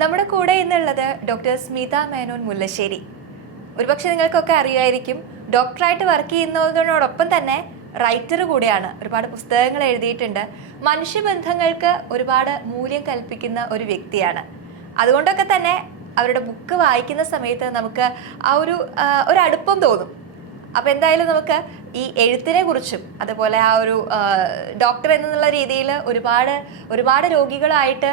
നമ്മുടെ കൂടെ ഇന്നുള്ളത് ഡോക്ടർ സ്മിത മേനോൻ മുല്ലശ്ശേരി. ഒരുപക്ഷെ നിങ്ങൾക്കൊക്കെ അറിയായിരിക്കും, ഡോക്ടറായിട്ട് വർക്ക് ചെയ്യുന്നതിനോടൊപ്പം തന്നെ റൈറ്റർ കൂടെയാണ്. ഒരുപാട് പുസ്തകങ്ങൾ എഴുതിയിട്ടുണ്ട്. മനുഷ്യബന്ധങ്ങൾക്ക് ഒരുപാട് മൂല്യം കൽപ്പിക്കുന്ന ഒരു വ്യക്തിയാണ്. അതുകൊണ്ടൊക്കെ തന്നെ അവരുടെ ബുക്ക് വായിക്കുന്ന സമയത്ത് നമുക്ക് ആ ഒരു അടുപ്പം തോന്നും. അപ്പം എന്തായാലും നമുക്ക് ഈ എഴുത്തിനെ കുറിച്ചും അതുപോലെ ആ ഒരു ഡോക്ടർ എന്നുള്ള രീതിയിൽ ഒരുപാട് രോഗികളായിട്ട്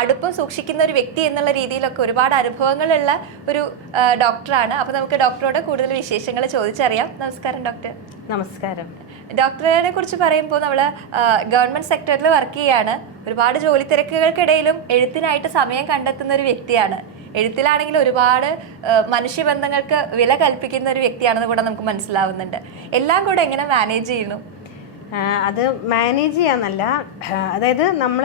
അടുപ്പം സൂക്ഷിക്കുന്ന ഒരു വ്യക്തി എന്നുള്ള രീതിയിലൊക്കെ ഒരുപാട് അനുഭവങ്ങളുള്ള ഒരു ഡോക്ടറാണ്. അപ്പോൾ നമുക്ക് ഡോക്ടറോട് കൂടുതൽ വിശേഷങ്ങൾ ചോദിച്ചറിയാം. നമസ്കാരം ഡോക്ടർ. നമസ്കാരം. ഡോക്ടറിനെ കുറിച്ച് പറയുമ്പോൾ നമ്മൾ ഗവൺമെൻറ് സെക്ടറിൽ വർക്ക് ചെയ്യാണ്. ഒരുപാട് ജോലി തിരക്കുകൾക്കിടയിലും എഴുത്തിനായിട്ട് സമയം കണ്ടെത്തുന്ന ഒരു വ്യക്തിയാണ്. എഴുത്തിലാണെങ്കിൽ ഒരുപാട് മനുഷ്യബന്ധങ്ങൾക്ക് വില കൽപ്പിക്കുന്ന ഒരു വ്യക്തിയാണെന്ന് കൂടെ നമുക്ക് മനസ്സിലാവുന്നുണ്ട്. എല്ലാം കൂടെ എങ്ങനെ മാനേജ് ചെയ്യുന്നു? അത് മാനേജ് ചെയ്യാന്നല്ല, അതായത് നമ്മൾ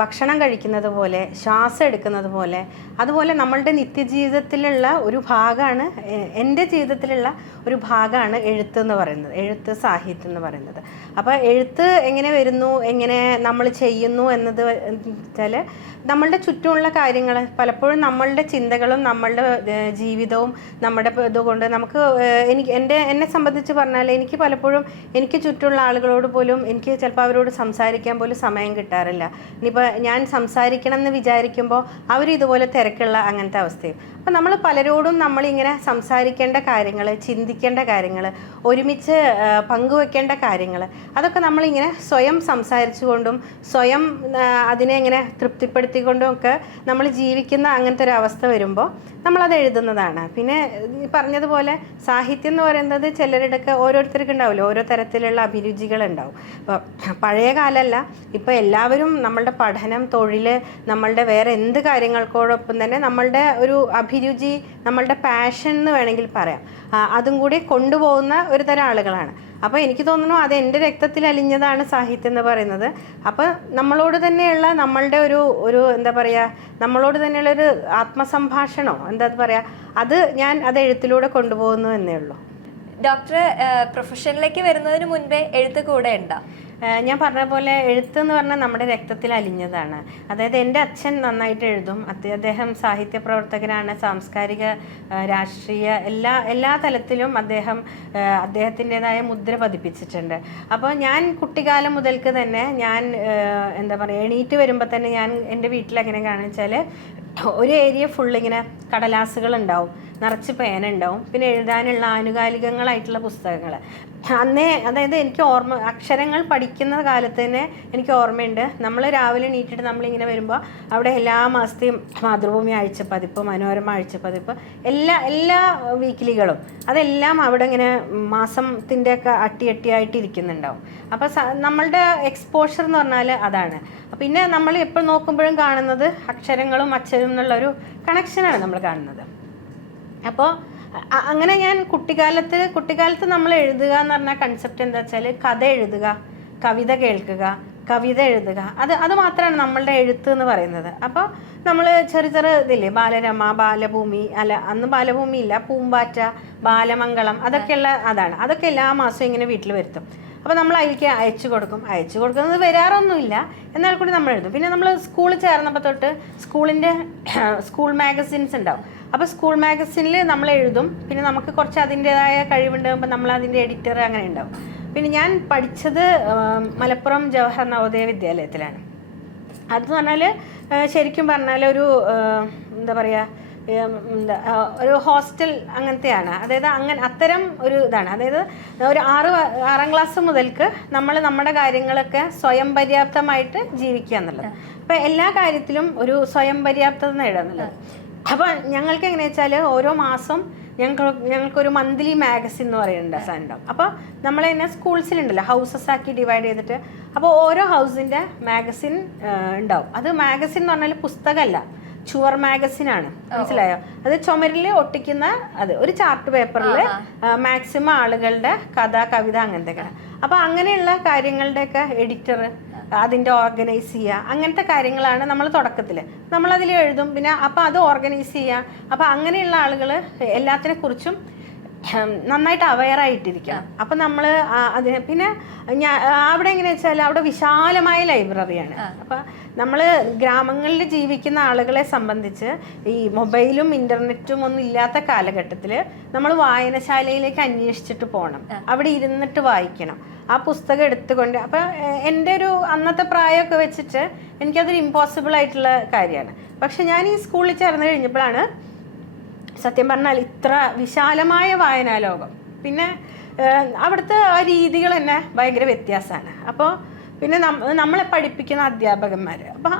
ഭക്ഷണം കഴിക്കുന്നത് പോലെ, ശ്വാസം എടുക്കുന്നത് പോലെ, അതുപോലെ നമ്മളുടെ നിത്യജീവിതത്തിലുള്ള ഒരു ഭാഗമാണ്, എൻ്റെ ജീവിതത്തിലുള്ള ഒരു ഭാഗമാണ് എഴുത്ത് എന്ന് പറയുന്നത്, എഴുത്ത് സാഹിത്യം എന്ന് പറയുന്നത്. അപ്പോൾ എഴുത്ത് എങ്ങനെ വരുന്നു, എങ്ങനെ നമ്മൾ ചെയ്യുന്നു എന്നത് വെച്ചാൽ നമ്മളുടെ ചുറ്റുമുള്ള കാര്യങ്ങൾ, പലപ്പോഴും നമ്മളുടെ ചിന്തകളും നമ്മളുടെ ജീവിതവും നമ്മുടെ ഇതുകൊണ്ട് നമുക്ക് എന്നെ സംബന്ധിച്ച് പറഞ്ഞാൽ എനിക്ക് പലപ്പോഴും എനിക്ക് ചുറ്റുമുള്ള ആളുകളോട് പോലും എനിക്ക് ചിലപ്പോൾ അവരോട് സംസാരിക്കാൻ പോലും സമയം കിട്ടാറില്ല. ഇനിയിപ്പോൾ ഞാൻ സംസാരിക്കണം എന്ന് വിചാരിക്കുമ്പോൾ അവർ ഇതുപോലെ തിരക്കുള്ള അങ്ങനത്തെ അവസ്ഥയും. അപ്പം നമ്മൾ പലരോടും നമ്മളിങ്ങനെ സംസാരിക്കേണ്ട കാര്യങ്ങൾ, ചിന്തിക്കേണ്ട കാര്യങ്ങൾ, ഒരുമിച്ച് പങ്കുവെക്കേണ്ട കാര്യങ്ങൾ, അതൊക്കെ നമ്മളിങ്ങനെ സ്വയം സംസാരിച്ചുകൊണ്ടും സ്വയം അതിനെ ഇങ്ങനെ തൃപ്തിപ്പെടുത്തിക്കൊണ്ടും ഒക്കെ നമ്മൾ ജീവിക്കുന്ന അങ്ങനത്തെ ഒരു അവസ്ഥ വരുമ്പോൾ നമ്മളത് എഴുതുന്നതാണ്. പിന്നെ ഈ പറഞ്ഞതുപോലെ സാഹിത്യം എന്ന് പറയുന്നത് ചിലരുടെയൊക്കെ ഓരോരുത്തർക്ക് ഉണ്ടാവില്ല, ഓരോ തരത്തിലുള്ള അഭിരുചികളുണ്ടാവും. ഇപ്പോൾ പഴയ കാലമല്ല, ഇപ്പോൾ എല്ലാവരും നമ്മളുടെ പഠനം, തൊഴിൽ, നമ്മളുടെ വേറെ എന്ത് കാര്യങ്ങൾക്കോടൊപ്പം തന്നെ നമ്മളുടെ ഒരു അഭിരുചി, നമ്മളുടെ പാഷൻ എന്ന് വേണമെങ്കിൽ പറയാം, അതും കൂടി കൊണ്ടുപോകുന്ന ഒരു തരം ആളുകളാണ്. അപ്പോൾ എനിക്ക് തോന്നുന്നു അത് എൻ്റെ രക്തത്തിൽ അലിഞ്ഞതാണ് സാഹിത്യം എന്ന് പറയുന്നത്. അപ്പോൾ നമ്മളോട് തന്നെയുള്ള നമ്മളുടെ ഒരു എന്താ പറയുക, നമ്മളോട് തന്നെയുള്ളൊരു ആത്മസംഭാഷണമോ എന്താ പറയുക, അത് എഴുത്തിലൂടെ കൊണ്ടുപോകുന്നു എന്നേ ഉള്ളൂ. ഡോക്ടർ പ്രൊഫഷനിലേക്ക് വരുന്നതിന് മുൻപേ എഴുത്ത് കൂടെ ഉണ്ടോ? ഞാൻ പറഞ്ഞ പോലെ എഴുത്ത് എന്ന് പറഞ്ഞാൽ നമ്മുടെ രക്തത്തിൽ അലിഞ്ഞതാണ്. അതായത് എൻ്റെ അച്ഛൻ നന്നായിട്ട് എഴുതും. അദ്ദേഹം സാഹിത്യ പ്രവർത്തകനാണ്. സാംസ്കാരിക, രാഷ്ട്രീയ എല്ലാ തലത്തിലും അദ്ദേഹത്തിൻ്റെതായ മുദ്ര പതിപ്പിച്ചിട്ടുണ്ട്. അപ്പോൾ ഞാൻ കുട്ടിക്കാലം മുതൽക്ക് തന്നെ ഞാൻ എന്താ പറയുക, എണീറ്റ് വരുമ്പോൾ തന്നെ ഞാൻ എൻ്റെ വീട്ടിൽ എങ്ങനെ കാണുക വെച്ചാൽ ഒരു ഏരിയ ഫുള്ളിങ്ങനെ കടലാസുകൾ ഉണ്ടാവും, നിറച്ച് പേന ഉണ്ടാവും, പിന്നെ എഴുതാനുള്ള ആനുകാലികങ്ങളായിട്ടുള്ള പുസ്തകങ്ങൾ. അതായത് എനിക്ക് അക്ഷരങ്ങൾ പഠിക്കുന്ന കാലത്ത് തന്നെ എനിക്ക് ഓർമ്മയുണ്ട്, നമ്മൾ രാവിലെ എണീറ്റിട്ട് നമ്മളിങ്ങനെ വരുമ്പോൾ അവിടെ എല്ലാ മാസത്തെയും മാതൃഭൂമി ആഴ്ചപ്പതിപ്പ്, മനോരമ ആഴ്ചപ്പതിപ്പ്, എല്ലാ വീക്കിലികളും അതെല്ലാം അവിടെ ഇങ്ങനെ മാസത്തിൻ്റെ ഒക്കെ അട്ടിയായിട്ട് ഇരിക്കുന്നുണ്ടാവും. അപ്പോൾ നമ്മളുടെ എക്സ്പോഷർ എന്ന് പറഞ്ഞാൽ അതാണ്. പിന്നെ നമ്മൾ എപ്പോൾ നോക്കുമ്പോഴും കാണുന്നത് അക്ഷരങ്ങളും അക്ഷരവും എന്നുള്ളൊരു കണക്ഷനാണ് നമ്മൾ കാണുന്നത്. അപ്പോൾ അങ്ങനെ ഞാൻ കുട്ടിക്കാലത്ത് നമ്മൾ എഴുതുക എന്ന് പറഞ്ഞ കൺസെപ്റ്റ് എന്താ വെച്ചാൽ കഥ എഴുതുക, കവിത കേൾക്കുക, കവിത എഴുതുക, അത് മാത്രമാണ് നമ്മളുടെ എഴുത്ത് എന്ന് പറയുന്നത്. അപ്പോൾ നമ്മൾ ചെറിയ ഇതില്ലേ, ബാലരമ, ബാലഭൂമി, അന്ന് ബാലഭൂമി ഇല്ല, പൂമ്പാറ്റ, ബാലമംഗളം, അതൊക്കെ എല്ലാ മാസവും ഇങ്ങനെ വീട്ടിൽ വരുത്തും. അപ്പോൾ നമ്മൾ അതിലേക്ക് അയച്ചു കൊടുക്കുന്നത് വരാറൊന്നുമില്ല, എന്നാൽ കൂടി നമ്മൾ എഴുതും. പിന്നെ നമ്മൾ സ്കൂളിൽ ചേർന്നപ്പോൾ തൊട്ട് സ്കൂൾ മാഗസിൻസ് ഉണ്ടാവും. അപ്പോൾ സ്കൂൾ മാഗസിനിൽ നമ്മൾ എഴുതും. പിന്നെ നമുക്ക് കുറച്ച് അതിൻ്റെതായ കഴിവുണ്ടാകുമ്പോൾ നമ്മൾ അതിൻ്റെ എഡിറ്റർ അങ്ങനെ ഉണ്ടാവും. പിന്നെ ഞാൻ പഠിച്ചത് മലപ്പുറം ജവഹർ നവോദയ വിദ്യാലയത്തിലാണ്. അതെന്ന് പറഞ്ഞാൽ ശരിക്കും പറഞ്ഞാൽ എന്താ പറയുക, ഒരു ഹോസ്റ്റൽ അങ്ങനത്തെയാണ്. അതായത് അത്തരം ഒരു ഇതാണ്. അതായത് ഒരു 6ാം ക്ലാസ് മുതൽക്ക് നമ്മൾ നമ്മുടെ കാര്യങ്ങളൊക്കെ സ്വയം പര്യാപ്തമായിട്ട് ജീവിക്കുക എന്നുള്ളത്. അപ്പോൾ എല്ലാ കാര്യത്തിലും ഒരു സ്വയം പര്യാപ്തത നേടുക എന്നുള്ളത്. അപ്പോൾ ഞങ്ങൾക്ക് എങ്ങനെയാ വെച്ചാൽ ഓരോ മാസം ഞങ്ങൾക്കൊരു മന്ത്ലി മാഗസിൻ എന്ന് പറയുന്നുണ്ട് സാധനം. അപ്പോൾ നമ്മളതിനെ സ്കൂൾസിലുണ്ടല്ലോ, ഹൗസസ് ആക്കി ഡിവൈഡ് ചെയ്തിട്ട്, അപ്പോൾ ഓരോ ഹൗസിൻ്റെ മാഗസിൻ ഉണ്ടാവും. അത് മാഗസിൻ എന്ന് പറഞ്ഞാൽ പുസ്തകമല്ല, ചുവർ മാഗസിനാണ്, മനസ്സിലായോ? അത് ചുമരിൽ ഒട്ടിക്കുന്ന, ഒരു ചാർട്ട് പേപ്പറിൽ മാക്സിമം ആളുകളുടെ കഥ, കവിത, അങ്ങനത്തെ. അപ്പോൾ അങ്ങനെയുള്ള കാര്യങ്ങളുടെയൊക്കെ എഡിറ്റർ, അതിൻ്റെ ഓർഗനൈസ് ചെയ്യുക, അങ്ങനത്തെ കാര്യങ്ങളാണ് നമ്മൾ തുടക്കത്തിൽ നമ്മളതിൽ എഴുതും. പിന്നെ അപ്പോൾ അത് ഓർഗനൈസ് ചെയ്യുക. അപ്പോൾ അങ്ങനെയുള്ള ആളുകൾ എല്ലാത്തിനെ കുറിച്ചും നന്നായിട്ട് അവെയറായിട്ടിരിക്കണം. അപ്പം നമ്മൾ അതിന് പിന്നെ ഞാൻ അവിടെ എങ്ങനെയാ വെച്ചാൽ അവിടെ വിശാലമായ ലൈബ്രറിയാണ്. അപ്പം നമ്മൾ ഗ്രാമങ്ങളിൽ ജീവിക്കുന്ന ആളുകളെ സംബന്ധിച്ച് ഈ മൊബൈലും ഇൻ്റർനെറ്റും ഒന്നും ഇല്ലാത്ത കാലഘട്ടത്തിൽ നമ്മൾ വായനശാലയിലേക്ക് അന്വേഷിച്ചിട്ട് പോകണം, അവിടെ ഇരുന്നിട്ട് വായിക്കണം, ആ പുസ്തകം എടുത്തുകൊണ്ട്. അപ്പം എൻ്റെ ഒരു അന്നത്തെ പ്രായമൊക്കെ വെച്ചിട്ട് എനിക്കതൊരു ഇമ്പോസിബിൾ ആയിട്ടുള്ള കാര്യമാണ്. പക്ഷെ ഞാൻ ഈ സ്കൂളിൽ ചേർന്ന് കഴിഞ്ഞപ്പോഴാണ് സത്യം പറഞ്ഞാൽ ഇത്ര വിശാലമായ വായനാലോകം. പിന്നെ അവിടുത്തെ ആ രീതികൾ തന്നെ ഭയങ്കര വ്യത്യാസമാണ്. അപ്പോൾ പിന്നെ നമ്മളെ പഠിപ്പിക്കുന്ന അധ്യാപകന്മാർ, അപ്പം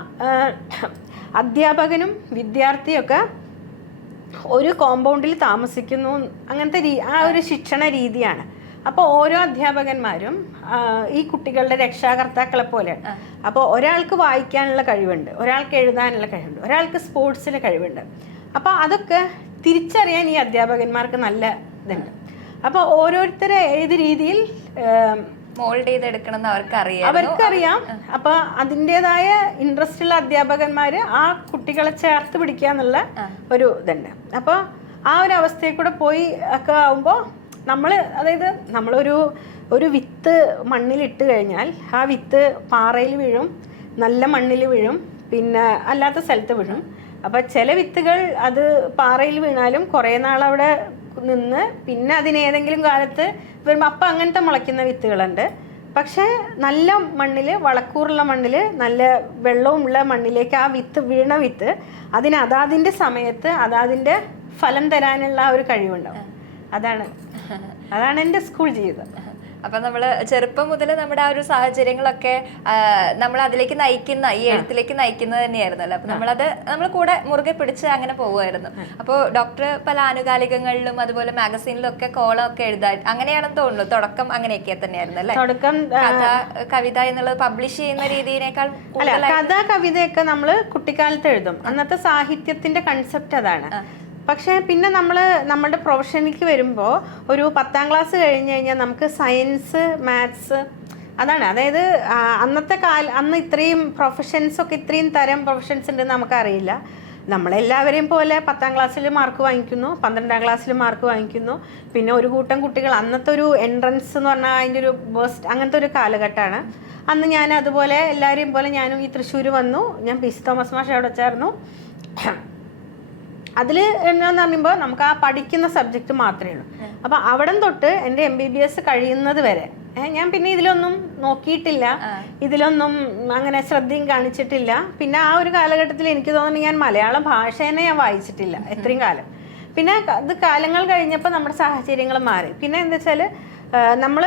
അധ്യാപകനും വിദ്യാർത്ഥിയൊക്കെ ഒരു കോമ്പൗണ്ടിൽ താമസിക്കുന്നു, അങ്ങനത്തെ ആ ഒരു ശിക്ഷണ രീതിയാണ്. അപ്പോൾ ഓരോ അധ്യാപകന്മാരും ഈ കുട്ടികളുടെ രക്ഷാകർത്താക്കളെ പോലെയാണ്. അപ്പോൾ ഒരാൾക്ക് വായിക്കാനുള്ള കഴിവുണ്ട്, ഒരാൾക്ക് എഴുതാനുള്ള കഴിവുണ്ട്, ഒരാൾക്ക് സ്പോർട്സിന് കഴിവുണ്ട്. അപ്പോൾ അതൊക്കെ തിരിച്ചറിയാൻ ഈ അധ്യാപകന്മാർക്ക് നല്ല ഇതുണ്ട്. അപ്പോൾ ഓരോരുത്തരെ ഏത് രീതിയിൽ മോൾഡ് ചെയ്തെടുക്കണം എന്ന് അവർക്കറിയാം. അപ്പൊ അതിൻ്റെതായ ഇൻട്രസ്റ്റ് ഉള്ള അധ്യാപകന്മാര് ആ കുട്ടികളെ ചേർത്ത് പിടിക്കുക എന്നുള്ള ഒരു ഇതുണ്ട്. അപ്പോൾ ആ ഒരു അവസ്ഥയിൽ കൂടെ പോയി ഒക്കെ ആവുമ്പോൾ അതായത് നമ്മളൊരു വിത്ത് മണ്ണിലിട്ട് കഴിഞ്ഞാൽ ആ വിത്ത് പാറയിൽ വീഴും, നല്ല മണ്ണിൽ വീഴും, പിന്നെ അല്ലാത്ത സ്ഥലത്ത് വീഴും. അപ്പം ചില വിത്തുകൾ അത് പാറയിൽ വീണാലും കുറേ നാളവിടെ നിന്ന് പിന്നെ അതിനേതെങ്കിലും കാലത്ത് വരുമ്പോൾ അപ്പം അങ്ങനത്തെ മുളയ്ക്കുന്ന വിത്തുകളുണ്ട്. പക്ഷേ നല്ല മണ്ണിൽ, വളക്കൂറുള്ള മണ്ണിൽ, നല്ല വെള്ളവുമുള്ള മണ്ണിലേക്ക് ആ വിത്ത് വീണ വിത്ത് അതാതിൻ്റെ സമയത്ത് അതാതിൻ്റെ ഫലം തരാനുള്ള ആ ഒരു കഴിവുണ്ടാവും. അതാണ് എൻ്റെ സ്കൂൾ ജീവിതം. അപ്പം നമ്മൾ ചെറുപ്പം മുതൽ നമ്മുടെ ആ ഒരു സാഹചര്യങ്ങളൊക്കെ നമ്മൾ അതിലേക്ക് നയിക്കുന്ന, ഈ എഴുത്തിലേക്ക് നയിക്കുന്നത് തന്നെയായിരുന്നല്ലോ. അപ്പം നമ്മൾ കൂടെ മുറുകെ പിടിച്ച് അങ്ങനെ പോവുമായിരുന്നു. അപ്പോൾ ഡോക്ടർ പല ആനുകാലികങ്ങളിലും അതുപോലെ മാഗസീനിലും ഒക്കെ കോളം ഒക്കെ എഴുതാൻ അങ്ങനെയാണെന്ന് തോന്നുന്നു. തുടക്കം അങ്ങനെയൊക്കെ തന്നെയായിരുന്നു അല്ലേ? തുടക്കം കഥ, കവിത എന്നുള്ളത് പബ്ലിഷ് ചെയ്യുന്ന രീതിയേക്കാൾ കഥ, കവിതയൊക്കെ നമ്മൾ കുട്ടിക്കാലത്ത് എഴുതും. അന്നത്തെ സാഹിത്യത്തിന്റെ കൺസെപ്റ്റ് അതാണ്. പക്ഷേ പിന്നെ നമ്മളുടെ പ്രൊഫഷനിലേക്ക് വരുമ്പോൾ ഒരു 10ാം ക്ലാസ് കഴിഞ്ഞ് കഴിഞ്ഞാൽ നമുക്ക് സയൻസ്, മാത്സ് അതാണ്. അതായത് അന്ന് ഇത്രയും പ്രൊഫഷൻസൊക്കെ, ഇത്രയും തരം പ്രൊഫഷൻസ് ഉണ്ടെന്ന് നമുക്കറിയില്ല. നമ്മളെല്ലാവരെയും പോലെ 10ാം ക്ലാസ്സിൽ മാർക്ക് വാങ്ങിക്കുന്നു, 12ാം ക്ലാസ്സിൽ മാർക്ക് വാങ്ങിക്കുന്നു. പിന്നെ ഒരു കൂട്ടം കുട്ടികൾ, അന്നത്തെ ഒരു എൻട്രൻസ് എന്ന് പറഞ്ഞാൽ അതിൻ്റെ ഒരു ബേസ്റ്റ്, അങ്ങനത്തെ ഒരു കാലഘട്ടമാണ്. അന്ന് ഞാൻ അതുപോലെ എല്ലാവരെയും പോലെ ഞാനും ഈ തൃശ്ശൂർ വന്നു. ഞാൻ പി.സി. തോമസ് മാഷ് അവിടെ ചേർന്നു. അതിൽ എന്നാന്ന് പറയുമ്പോൾ നമുക്ക് ആ പഠിക്കുന്ന സബ്ജക്റ്റ് മാത്രമേ ഉള്ളൂ. അപ്പം അവിടം തൊട്ട് എൻ്റെ MBBS കഴിയുന്നത് വരെ ഞാൻ പിന്നെ ഇതിലൊന്നും നോക്കിയിട്ടില്ല, ഇതിലൊന്നും അങ്ങനെ ശ്രദ്ധയും കാണിച്ചിട്ടില്ല. പിന്നെ ആ ഒരു കാലഘട്ടത്തിൽ എനിക്ക് തോന്നുന്നു ഞാൻ മലയാള ഭാഷേനെ ഞാൻ വായിച്ചിട്ടില്ല എത്രയും കാലം. പിന്നെ ഇത് കാലങ്ങൾ കഴിഞ്ഞപ്പോൾ നമ്മുടെ സാഹചര്യങ്ങൾ മാറി. പിന്നെ എന്താ വെച്ചാൽ നമ്മൾ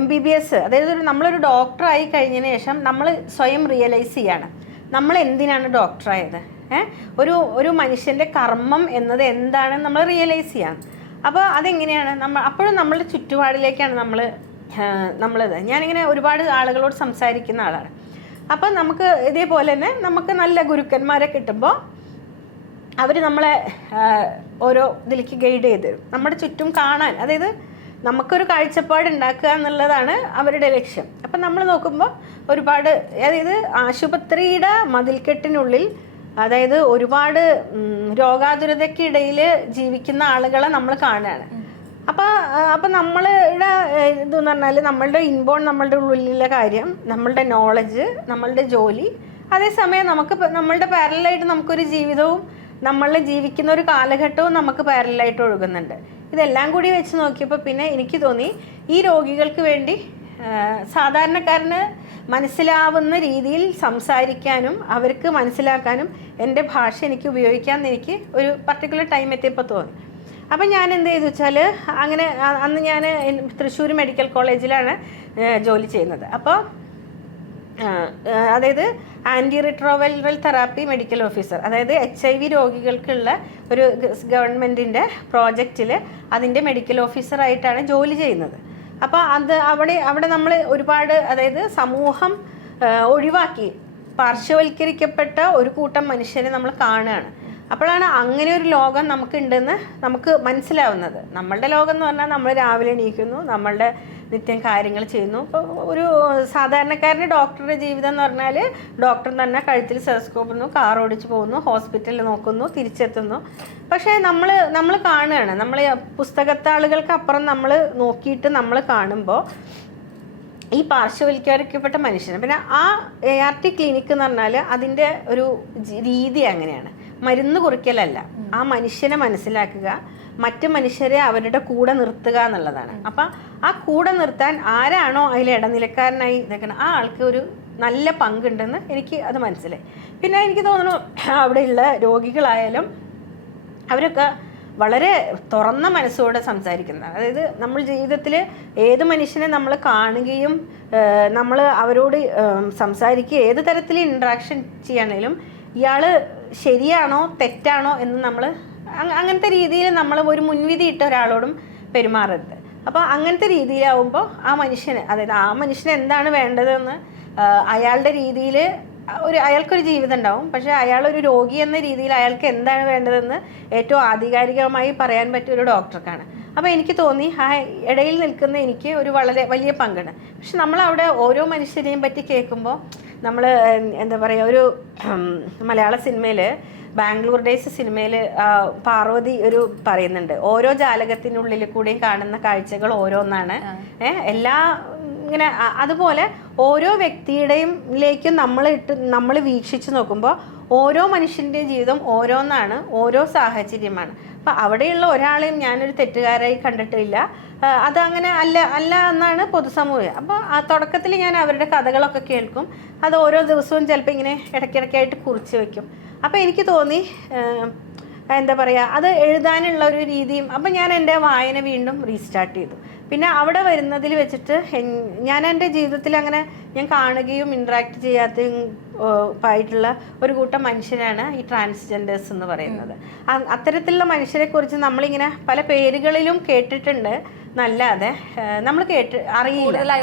MBBS, അതായത് നമ്മളൊരു ഡോക്ടറായി കഴിഞ്ഞതിന് ശേഷം നമ്മൾ സ്വയം റിയലൈസ് ചെയ്യാണ് നമ്മൾ എന്തിനാണ് ഡോക്ടറായത്. ഒരു മനുഷ്യൻ്റെ കർമ്മം എന്നത് എന്താണെന്ന് നമ്മൾ റിയലൈസ് ചെയ്യണം. അപ്പോൾ അതെങ്ങനെയാണ് അപ്പോഴും നമ്മളുടെ ചുറ്റുപാടിലേക്കാണ് നമ്മളത്. ഞാനിങ്ങനെ ഒരുപാട് ആളുകളോട് സംസാരിക്കുന്ന ആളാണ്. അപ്പം നമുക്ക് ഇതേപോലെ തന്നെ നമുക്ക് നല്ല ഗുരുക്കന്മാരെ കിട്ടുമ്പോൾ അവർ നമ്മളെ ഓരോ ഇതിലേക്ക് ഗൈഡ് ചെയ്ത് തരും, നമ്മുടെ ചുറ്റും കാണാൻ. അതായത് നമുക്കൊരു കാഴ്ചപ്പാട് ഉണ്ടാക്കുക എന്നുള്ളതാണ് അവരുടെ ലക്ഷ്യം. അപ്പം നമ്മൾ നോക്കുമ്പോൾ ഒരുപാട്, അതായത് ആശുപത്രിയുടെ മതിൽക്കെട്ടിനുള്ളിൽ, അതായത് ഒരുപാട് രോഗാതുരതയ്ക്കിടയിൽ ജീവിക്കുന്ന ആളുകളെ നമ്മൾ കാണുകയാണ്. അപ്പം നമ്മളുടെ ഇതെന്ന് പറഞ്ഞാൽ നമ്മളുടെ ഇൻബോൺ, നമ്മളുടെ ഉള്ളിലുള്ള കാര്യം, നമ്മളുടെ നോളജ്, നമ്മളുടെ ജോലി, അതേസമയം നമ്മളുടെ പാരലായിട്ട് നമുക്കൊരു ജീവിതവും നമ്മൾ ജീവിക്കുന്ന ഒരു കാലഘട്ടവും നമുക്ക് പാരലായിട്ട് ഒഴുകുന്നുണ്ട്. ഇതെല്ലാം കൂടി വെച്ച് നോക്കിയപ്പോൾ പിന്നെ എനിക്ക് തോന്നി ഈ രോഗികൾക്ക് വേണ്ടി സാധാരണക്കാരന് മനസ്സിലാവുന്ന രീതിയിൽ സംസാരിക്കാനും അവർക്ക് മനസ്സിലാക്കാനും എൻ്റെ ഭാഷ എനിക്ക് ഉപയോഗിക്കാമെന്ന് എനിക്ക് ഒരു പർട്ടിക്കുലർ ടൈം എത്തിയപ്പോൾ തോന്നി. അപ്പം ഞാൻ എന്ത് ചെയ്തു വെച്ചാൽ, അങ്ങനെ അന്ന് ഞാൻ തൃശ്ശൂർ മെഡിക്കൽ കോളേജിലാണ് ജോലി ചെയ്യുന്നത്. അപ്പോൾ അതായത് anti retroviral therapy medical officer, അതായത് HIV രോഗികൾക്കുള്ള ഒരു ഗവൺമെൻറ്റിൻ്റെ പ്രോജക്റ്റിൽ അതിൻ്റെ മെഡിക്കൽ ഓഫീസറായിട്ടാണ് ജോലി ചെയ്യുന്നത്. അപ്പോൾ അവിടെ നമ്മൾ ഒരുപാട്, അതായത് സമൂഹം ഒഴിവാക്കി പാർശ്വവൽക്കരിക്കപ്പെട്ട ഒരു കൂട്ടം മനുഷ്യരെ നമ്മൾ കാണുകയാണ്. അപ്പോഴാണ് അങ്ങനെ ഒരു ലോകം നമുക്കുണ്ടെന്ന് നമുക്ക് മനസ്സിലാവുന്നത്. നമ്മളുടെ ലോകം എന്ന് പറഞ്ഞാൽ നമ്മൾ രാവിലെ എണീക്കുന്നു, നമ്മളുടെ നിത്യം കാര്യങ്ങൾ ചെയ്യുന്നു. ഇപ്പോൾ ഒരു സാധാരണക്കാരന് ഡോക്ടറുടെ ജീവിതം എന്ന് പറഞ്ഞാൽ ഡോക്ടർ തന്നെ കഴുത്തിൽ സ്റ്റെതസ്കോപ്പ് ഇടുന്നു, കാർ ഓടിച്ച് പോകുന്നു, ഹോസ്പിറ്റലിൽ നോക്കുന്നു, തിരിച്ചെത്തുന്നു. പക്ഷേ നമ്മൾ കാണുകയാണ്, നമ്മൾ പുസ്തകത്താളുകൾക്ക് അപ്പുറം നമ്മൾ നോക്കിയിട്ട് നമ്മൾ കാണുമ്പോൾ ഈ പാർശ്വവൽക്കരിക്കപ്പെട്ട മനുഷ്യന് പിന്നെ ആ ART ക്ലിനിക്ക് എന്ന് പറഞ്ഞാൽ അതിൻ്റെ ഒരു രീതി അങ്ങനെയാണ്. മരുന്ന് കുറിക്കലല്ല, ആ മനുഷ്യനെ മനസ്സിലാക്കുക, മറ്റു മനുഷ്യരെ അവരുടെ കൂടെ നിർത്തുക എന്നുള്ളതാണ്. അപ്പം ആ കൂടെ നിർത്താൻ ആരാണോ അതിൽ ഇടനിലക്കാരനായി നിൽക്കണം ആ ആൾക്ക് ഒരു നല്ല പങ്കുണ്ടെന്ന് എനിക്ക് അത് മനസ്സിലായി. പിന്നെ എനിക്ക് തോന്നുന്നു അവിടെയുള്ള രോഗികളായാലും അവരൊക്കെ വളരെ തുറന്ന മനസ്സോടെ സംസാരിക്കുന്നതാണ്. അതായത് നമ്മൾ ജീവിതത്തിൽ ഏത് മനുഷ്യനെ നമ്മൾ കാണുകയും നമ്മൾ അവരോട് സംസാരിക്കുകയും ഏത് തരത്തിൽ ഇൻട്രാക്ഷൻ ചെയ്യണമെങ്കിലും ഇയാൾ ശരിയാണോ തെറ്റാണോ എന്ന് നമ്മൾ അങ്ങനത്തെ രീതിയിൽ നമ്മൾ ഒരു മുൻവിധി ഇട്ട ഒരാളോടും പെരുമാറരുത്. അപ്പോൾ അങ്ങനത്തെ രീതിയിലാവുമ്പോൾ ആ മനുഷ്യന്, അതായത് ആ മനുഷ്യന് എന്താണ് വേണ്ടതെന്ന് അയാളുടെ രീതിയിൽ അയാൾക്കൊരു ജീവിതം ഉണ്ടാവും. പക്ഷേ അയാളൊരു രോഗി എന്ന രീതിയിൽ അയാൾക്ക് എന്താണ് വേണ്ടതെന്ന് ഏറ്റവും ആധികാരികമായി പറയാൻ പറ്റിയ ഒരു ഡോക്ടർക്കാണ്. അപ്പോൾ എനിക്ക് തോന്നി ആ ഇടയിൽ നിൽക്കുന്ന എനിക്ക് ഒരു വളരെ വലിയ പങ്കാണ്. പക്ഷെ നമ്മളവിടെ ഓരോ മനുഷ്യരെയും പറ്റി കേൾക്കുമ്പോൾ നമ്മൾ എന്താ പറയുക, ഒരു മലയാള സിനിമയിൽ ബാംഗ്ലൂർ ഡേയ്സ് സിനിമയിൽ പാർവതി ഒരു പറയുന്നുണ്ട്, ഓരോ ജാലകത്തിനുള്ളിൽ കൂടെയും കാണുന്ന കാഴ്ചകൾ ഓരോന്നാണ്. എല്ലാ ഇങ്ങനെ അതുപോലെ ഓരോ വ്യക്തിയുടെയും നമ്മൾ വീക്ഷിച്ച് നോക്കുമ്പോൾ ഓരോ മനുഷ്യൻ്റെയും ജീവിതം ഓരോന്നാണ്, ഓരോ സാഹചര്യമാണ്. അപ്പം അവിടെയുള്ള ഒരാളെയും ഞാനൊരു തെറ്റുകാരായി കണ്ടിട്ടില്ല. അതങ്ങനെ അല്ല എന്നാണ് പൊതുസമൂഹം. അപ്പോൾ ആ തുടക്കത്തിൽ ഞാൻ അവരുടെ കഥകളൊക്കെ കേൾക്കും. അത് ഓരോ ദിവസവും ചിലപ്പോൾ ഇങ്ങനെ ഇടയ്ക്കിടയ്ക്കായിട്ട് കുറിച്ച് വയ്ക്കും. അപ്പോൾ എനിക്ക് തോന്നി എന്താ പറയുക, അത് എഴുതാനുള്ള ഒരു രീതിയും. അപ്പം ഞാൻ എൻ്റെ വായന വീണ്ടും റീസ്റ്റാർട്ട് ചെയ്തു. പിന്നെ അവിടെ വരുന്നതിൽ വെച്ചിട്ട് ഞാൻ എൻ്റെ ജീവിതത്തിൽ അങ്ങനെ ഞാൻ കാണുകയും ഇൻട്രാക്ട് ചെയ്യാത്തയും ആയിട്ടുള്ള ഒരു കൂട്ടം മനുഷ്യരാണ് ഈ ട്രാൻസ്ജെൻഡേഴ്സ് എന്ന് പറയുന്നത്. അത്തരത്തിലുള്ള മനുഷ്യരെക്കുറിച്ച് നമ്മളിങ്ങനെ പല പേരുകളിലും കേട്ടിട്ടുണ്ട് എന്നല്ലാതെ നമ്മൾ അറിയില്ല,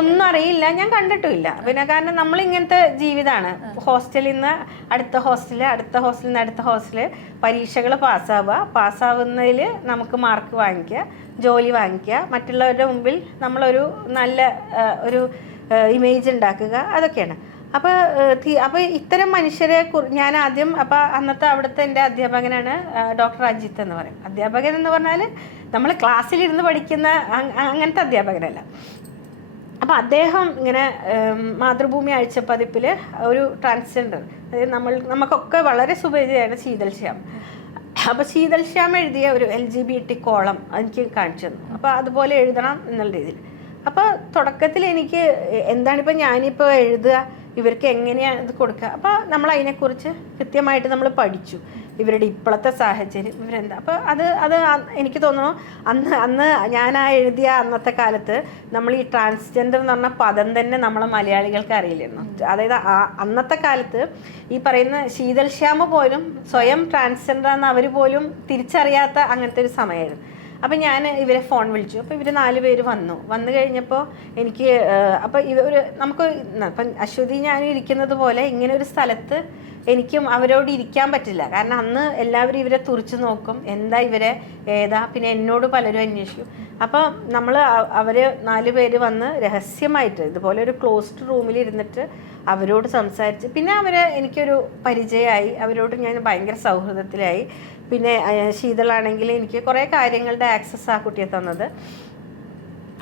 ഒന്നും അറിയില്ല, ഞാൻ കണ്ടിട്ടുമില്ല. പിന്നെ കാരണം നമ്മളിങ്ങനത്തെ ജീവിതമാണ്. ഹോസ്റ്റലിൽ നിന്ന് അടുത്ത ഹോസ്റ്റൽ, അടുത്ത ഹോസ്റ്റലിൽ നിന്ന് അടുത്ത ഹോസ്റ്റൽ, പരീക്ഷകൾ പാസ്സാവുന്നതിൽ നമുക്ക് മാർക്ക് വാങ്ങിക്കുക, ജോലി വാങ്ങിക്കുക, മറ്റുള്ളവരുടെ മുമ്പിൽ നമ്മളൊരു നല്ല ഒരു ഇമേജ് ഉണ്ടാക്കുക, അതൊക്കെയാണ്. അപ്പോൾ ഇത്തരം മനുഷ്യരെ ഞാൻ ആദ്യം അന്നത്തെ അവിടുത്തെ എൻ്റെ അധ്യാപകനാണ് ഡോക്ടർ അജിത്ത് എന്ന് പറയും. അധ്യാപകൻ എന്ന് പറഞ്ഞാൽ നമ്മൾ ക്ലാസ്സിലിരുന്ന് പഠിക്കുന്ന അങ്ങനത്തെ അധ്യാപകനല്ല. അപ്പോൾ അദ്ദേഹം ഇങ്ങനെ മാതൃഭൂമി ആഴ്ചപ്പതിപ്പിൽ ഒരു ട്രാൻസ്ജെൻഡർ, അതായത് നമുക്കൊക്കെ വളരെ സുപരിചിതയാണ് ശീതൽ ശ്യാം. അപ്പോൾ ശീതൽ ശ്യാം എഴുതിയ ഒരു LGBT കോളം എനിക്ക് കാണിച്ചു തന്നു. അപ്പോൾ അതുപോലെ എഴുതണം എന്നുള്ള രീതിയിൽ. അപ്പോൾ തുടക്കത്തിൽ എനിക്ക് എന്താണിപ്പോൾ ഞാനിപ്പോൾ എഴുതുക, ഇവർക്ക് എങ്ങനെയാണ് ഇത് കൊടുക്കുക, അപ്പോൾ നമ്മൾ അതിനെക്കുറിച്ച് കൃത്യമായിട്ട് നമ്മൾ പഠിച്ചു. ഇവരുടെ ഇപ്പോഴത്തെ സാഹചര്യം ഇവരെന്താ. അപ്പോൾ അത് എനിക്ക് തോന്നുന്നു അന്ന് ഞാൻ എഴുതിയ അന്നത്തെ കാലത്ത് നമ്മൾ ഈ ട്രാൻസ്ജെൻഡർ എന്ന് പറഞ്ഞ പദം തന്നെ നമ്മളെ മലയാളികൾക്ക് അറിയില്ലായിരുന്നു. അതായത് അന്നത്തെ കാലത്ത് ഈ പറയുന്ന ശീതൽ ശ്യാമ പോലും സ്വയം ട്രാൻസ്ജെൻഡർ എന്ന് അവർ പോലും തിരിച്ചറിയാത്ത അങ്ങനത്തെ ഒരു സമയമായിരുന്നു. അപ്പം ഞാൻ ഇവരെ ഫോൺ വിളിച്ചു. അപ്പോൾ ഇവർ 4 പേര് വന്നു കഴിഞ്ഞപ്പോൾ എനിക്ക് അപ്പോൾ നമുക്ക് ഇപ്പം അശ്വതി ഞാനും ഇരിക്കുന്നത് പോലെ ഇങ്ങനെ ഒരു സ്ഥലത്ത് എനിക്കും അവരോട് ഇരിക്കാൻ പറ്റില്ല. കാരണം അന്ന് എല്ലാവരും ഇവരെ തുറിച്ച് നോക്കും, എന്താ ഇവരെ ഏതാ, പിന്നെ എന്നോട് പലരും അന്വേഷിക്കും. അപ്പോൾ അവർ 4 പേര് വന്ന് രഹസ്യമായിട്ട് ഇതുപോലെ ഒരു ക്ലോസ്ഡ് റൂമിൽ ഇരുന്നിട്ട് അവരോട് സംസാരിച്ച് പിന്നെ എനിക്കൊരു പരിചയമായി. അവരോട് ഞാൻ ഭയങ്കര സൗഹൃദത്തിലായി. പിന്നെ ശീതളാണെങ്കിൽ എനിക്ക് കുറേ കാര്യങ്ങളുടെ ആക്സസ് ആ കുട്ടിയെ തന്നത്.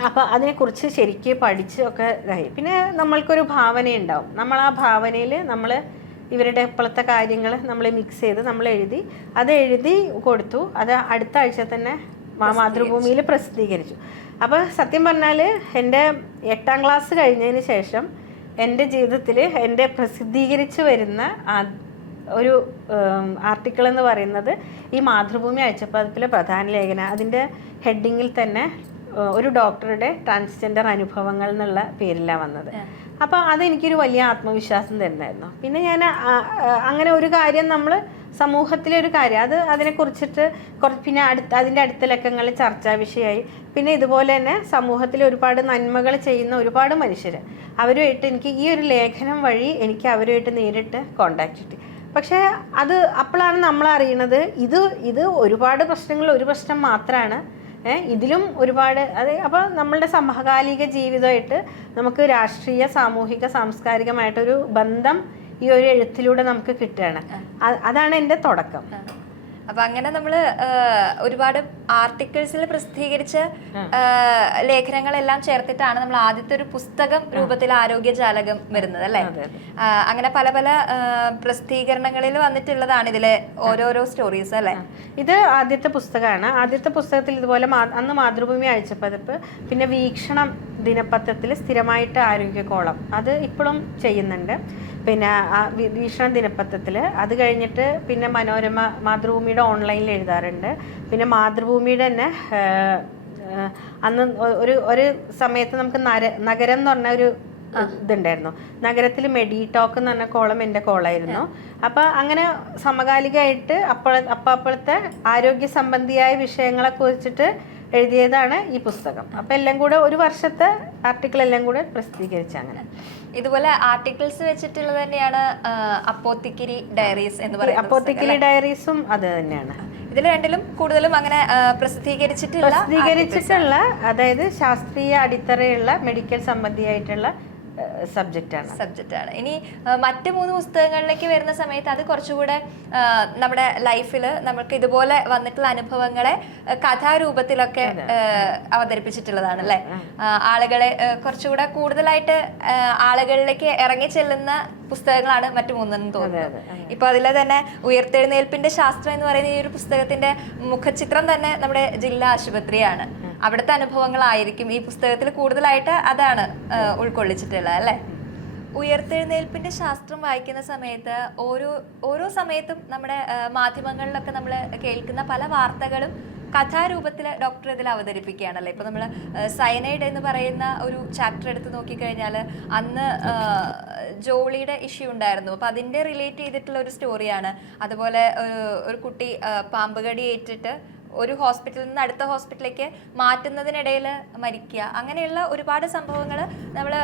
അപ്പോൾ അതിനെക്കുറിച്ച് ശരിക്കും പഠിച്ച് ഒക്കെ ഇതായി. പിന്നെ നമ്മൾക്കൊരു ഭാവനയുണ്ടാവും. നമ്മൾ ആ ഭാവനയിൽ ഇവരുടെ ഇപ്പോഴത്തെ കാര്യങ്ങൾ നമ്മൾ മിക്സ് ചെയ്ത് നമ്മൾ എഴുതി കൊടുത്തു. അത് അടുത്ത ആഴ്ച തന്നെ മാതൃഭൂമിയിൽ പ്രസിദ്ധീകരിച്ചു. അപ്പോൾ സത്യം പറഞ്ഞാൽ എൻ്റെ 8ാം ക്ലാസ് കഴിഞ്ഞതിന് ശേഷം എൻ്റെ ജീവിതത്തിൽ എൻ്റെ പ്രസിദ്ധീകരിച്ച് വരുന്ന ഒരു ആർട്ടിക്കിൾ എന്ന് പറയുന്നത് ഈ മാതൃഭൂമി ആഴ്ചപ്പതിപ്പിലെ പ്രധാന ലേഖന. അതിൻ്റെ ഹെഡിങ്ങിൽ തന്നെ ഒരു ഡോക്ടറുടെ ട്രാൻസ്ജെൻഡർ അനുഭവങ്ങൾ എന്നുള്ള പേരിലാണ് വന്നത്. അപ്പോൾ അതെനിക്കൊരു വലിയ ആത്മവിശ്വാസം തരുന്നായിരുന്നു. പിന്നെ ഞാൻ അങ്ങനെ ഒരു കാര്യം നമ്മൾ സമൂഹത്തിലെ ഒരു കാര്യം അതിനെക്കുറിച്ചിട്ട് പിന്നെ അതിൻ്റെ അടുത്ത ലക്കങ്ങളിൽ ചർച്ചാ വിഷയമായി. പിന്നെ ഇതുപോലെ തന്നെ സമൂഹത്തിൽ ഒരുപാട് നന്മകൾ ചെയ്യുന്ന ഒരുപാട് മനുഷ്യർ, അവരുമായിട്ട് എനിക്ക് ഈ ഒരു ലേഖനം വഴി എനിക്ക് അവരുമായിട്ട് നേരിട്ട് കോണ്ടാക്ട് കിട്ടി. പക്ഷേ അപ്പോഴാണ് നമ്മൾ അറിയണത് ഇത് ഒരുപാട് പ്രശ്നങ്ങൾ ഒരു പ്രശ്നം മാത്രമാണ്. ഇതിലും ഒരുപാട് അപ്പോൾ നമ്മളുടെ സമകാലിക ജീവിതമായിട്ട് നമുക്ക് രാഷ്ട്രീയ, സാമൂഹിക, സാംസ്കാരികമായിട്ടൊരു ബന്ധം ഈ ഒരു എഴുത്തിലൂടെ നമുക്ക് കിട്ടുകയാണ്. അതാണ് എൻ്റെ തുടക്കം. അപ്പൊ അങ്ങനെ നമ്മള് ഒരുപാട് ആർട്ടിക്കിൾസിൽ പ്രസിദ്ധീകരിച്ച ലേഖനങ്ങളെല്ലാം ചേർത്തിട്ടാണ് നമ്മൾ ആദ്യത്തെ ഒരു പുസ്തകം രൂപത്തിൽ ആരോഗ്യജാലകം വരുന്നത് അല്ലെ. അങ്ങനെ പല പല പ്രസിദ്ധീകരണങ്ങളിൽ വന്നിട്ടുള്ളതാണ് ഇതിലെ ഓരോരോ സ്റ്റോറീസ് അല്ലെ. ഇത് ആദ്യത്തെ പുസ്തകമാണ്. ആദ്യത്തെ പുസ്തകത്തിൽ ഇതുപോലെ അന്ന് മാതൃഭൂമി ആഴ്ചപ്പതിപ്പ്, പിന്നെ വീക്ഷണം ദിനപത്രത്തിൽ സ്ഥിരമായിട്ട് ആരോഗ്യകോളം അത് ഇപ്പോഴും ചെയ്യുന്നുണ്ട്. പിന്നെ വീക്ഷണം ദിനപത്രത്തിൽ, അത് കഴിഞ്ഞിട്ട് പിന്നെ മനോരമ, മാതൃഭൂമിയുടെ ഓൺലൈനിൽ എഴുതാറുണ്ട്. പിന്നെ മാതൃഭൂമിയുടെ തന്നെ അന്ന് ഒരു സമയത്ത് നമുക്ക് നഗരം എന്ന് പറഞ്ഞ ഒരു ഇതുണ്ടായിരുന്നു. നഗരത്തിൽ മെഡി ടോക്ക് എന്ന് പറഞ്ഞ കോളം എൻ്റെ കോളായിരുന്നു. അപ്പം അങ്ങനെ സമകാലികമായിട്ട് അപ്പോഴത്തെ ആരോഗ്യ സംബന്ധിയായ വിഷയങ്ങളെ കുറിച്ചിട്ട് എഴുതിയതാണ് ഈ പുസ്തകം. അപ്പം എല്ലാം കൂടെ ഒരു വർഷത്തെ ആർട്ടിക്കിൾ എല്ലാം കൂടെ പ്രസിദ്ധീകരിച്ച. അങ്ങനെ ഇതുപോലെ ആർട്ടിക്കിൾസ് വെച്ചിട്ടുള്ളത് തന്നെയാണ് അപ്പോത്തിക്കിരി ഡയറീസ് എന്ന് പറയുന്നത്. അപ്പോത്തിക്കിരി ഡയറീസും അത് തന്നെയാണ്. ഇതിൽ രണ്ടിലും കൂടുതലും അങ്ങനെ പ്രസിദ്ധീകരിച്ചിട്ടുള്ള അതായത് ശാസ്ത്രീയ അടിത്തറയുള്ള മെഡിക്കൽ സംബന്ധിയായിട്ടുള്ള സബ്ജക്റ്റാണ്. ഇനി മറ്റ് 3 പുസ്തകങ്ങളിലേക്ക് വരുന്ന സമയത്ത് അത് കുറച്ചുകൂടെ നമ്മുടെ ലൈഫിൽ നമുക്ക് ഇതുപോലെ വന്നിട്ടുള്ള അനുഭവങ്ങളെ കഥാരൂപത്തിലൊക്കെ അവതരിപ്പിച്ചിട്ടുള്ളതാണ് അല്ലെ. ആളുകളെ കുറച്ചുകൂടെ കൂടുതലായിട്ട് ആളുകളിലേക്ക് ഇറങ്ങി ചെല്ലുന്ന പുസ്തകങ്ങളാണ് മറ്റു 3 തോന്നുന്നത്. ഇപ്പൊ അതിലെ തന്നെ ഉയർത്തെഴുന്നേൽപ്പിന്റെ ശാസ്ത്രം എന്ന് പറയുന്ന ഈ ഒരു പുസ്തകത്തിന്റെ മുഖചിത്രം തന്നെ നമ്മുടെ ജില്ലാ ആശുപത്രിയാണ്. അവിടുത്തെ അനുഭവങ്ങളായിരിക്കും ഈ പുസ്തകത്തിൽ കൂടുതലായിട്ട് അതാണ് ഉൾക്കൊള്ളിച്ചിട്ടുള്ളത് അല്ലെ. ഉയർത്തെഴുന്നേൽപ്പിന്റെ ശാസ്ത്രം വായിക്കുന്ന സമയത്ത് ഓരോ സമയത്തും നമ്മുടെ മാധ്യമങ്ങളിലൊക്കെ നമ്മൾ കേൾക്കുന്ന പല വാർത്തകളും കഥാരൂപത്തിൽ ഡോക്ടർ ഇതിൽ അവതരിപ്പിക്കുകയാണല്ലേ. ഇപ്പൊ നമ്മൾ സയനൈഡ് എന്ന് പറയുന്ന ഒരു ചാപ്റ്റർ എടുത്ത് നോക്കിക്കഴിഞ്ഞാൽ അന്ന് ജോളിയുടെ ഇഷ്യൂ ഉണ്ടായിരുന്നു. അപ്പൊ അതിന്റെ റിലേറ്റ് ചെയ്തിട്ടുള്ള ഒരു സ്റ്റോറിയാണ്. അതുപോലെ ഒരു കുട്ടി പാമ്പുകടി ഏറ്റിട്ട് ഒരു ഹോസ്പിറ്റലിൽ നിന്ന് അടുത്ത ഹോസ്പിറ്റലിലേക്ക് മാറ്റുന്നതിനിടയിൽ മരിക്കുക, അങ്ങനെയുള്ള ഒരുപാട് സംഭവങ്ങൾ നമ്മൾ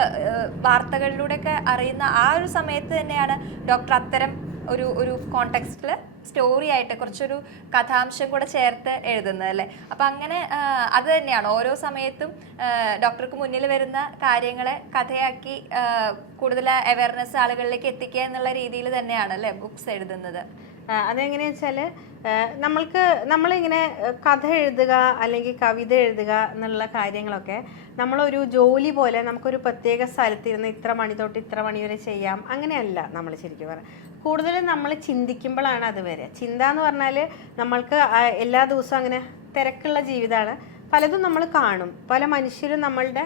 വാർത്തകളിലൂടെയൊക്കെ അറിയുന്ന ആ ഒരു സമയത്ത് തന്നെയാണ് ഡോക്ടർ അത്തരം ഒരു കോണ്ടെക്സ്റ്റിൽ സ്റ്റോറി ആയിട്ട് കുറച്ചൊരു കഥാംശം കൂടെ ചേർത്ത് എഴുതുന്നത് അല്ലേ. അപ്പം അങ്ങനെ അത് തന്നെയാണ് ഓരോ സമയത്തും ഡോക്ടർക്ക് മുന്നിൽ വരുന്ന കാര്യങ്ങളെ കഥയാക്കി കൂടുതൽ അവയർനെസ് ആളുകളിലേക്ക് എത്തിക്കുക എന്നുള്ള രീതിയിൽ തന്നെയാണ് അല്ലേ ബുക്സ് എഴുതുന്നത്. അതെങ്ങനെയാ വെച്ചാൽ നമ്മളിങ്ങനെ കഥ എഴുതുക അല്ലെങ്കിൽ കവിത എഴുതുക എന്നുള്ള കാര്യങ്ങളൊക്കെ നമ്മളൊരു ജോലി പോലെ നമുക്കൊരു പ്രത്യേക സ്ഥലത്തിരുന്ന് ഇത്ര മണി തൊട്ട് ഇത്ര മണി വരെ ചെയ്യാം അങ്ങനെയല്ല. നമ്മൾ ശരിക്കും പറയാം കൂടുതലും നമ്മൾ ചിന്തിക്കുമ്പോഴാണ് അത് വരിക. ചിന്ത എന്ന് പറഞ്ഞാൽ നമ്മൾക്ക് എല്ലാ ദിവസവും അങ്ങനെ തിരക്കുള്ള ജീവിതമാണ്. പലതും നമ്മൾ കാണും, പല മനുഷ്യരും നമ്മളുടെ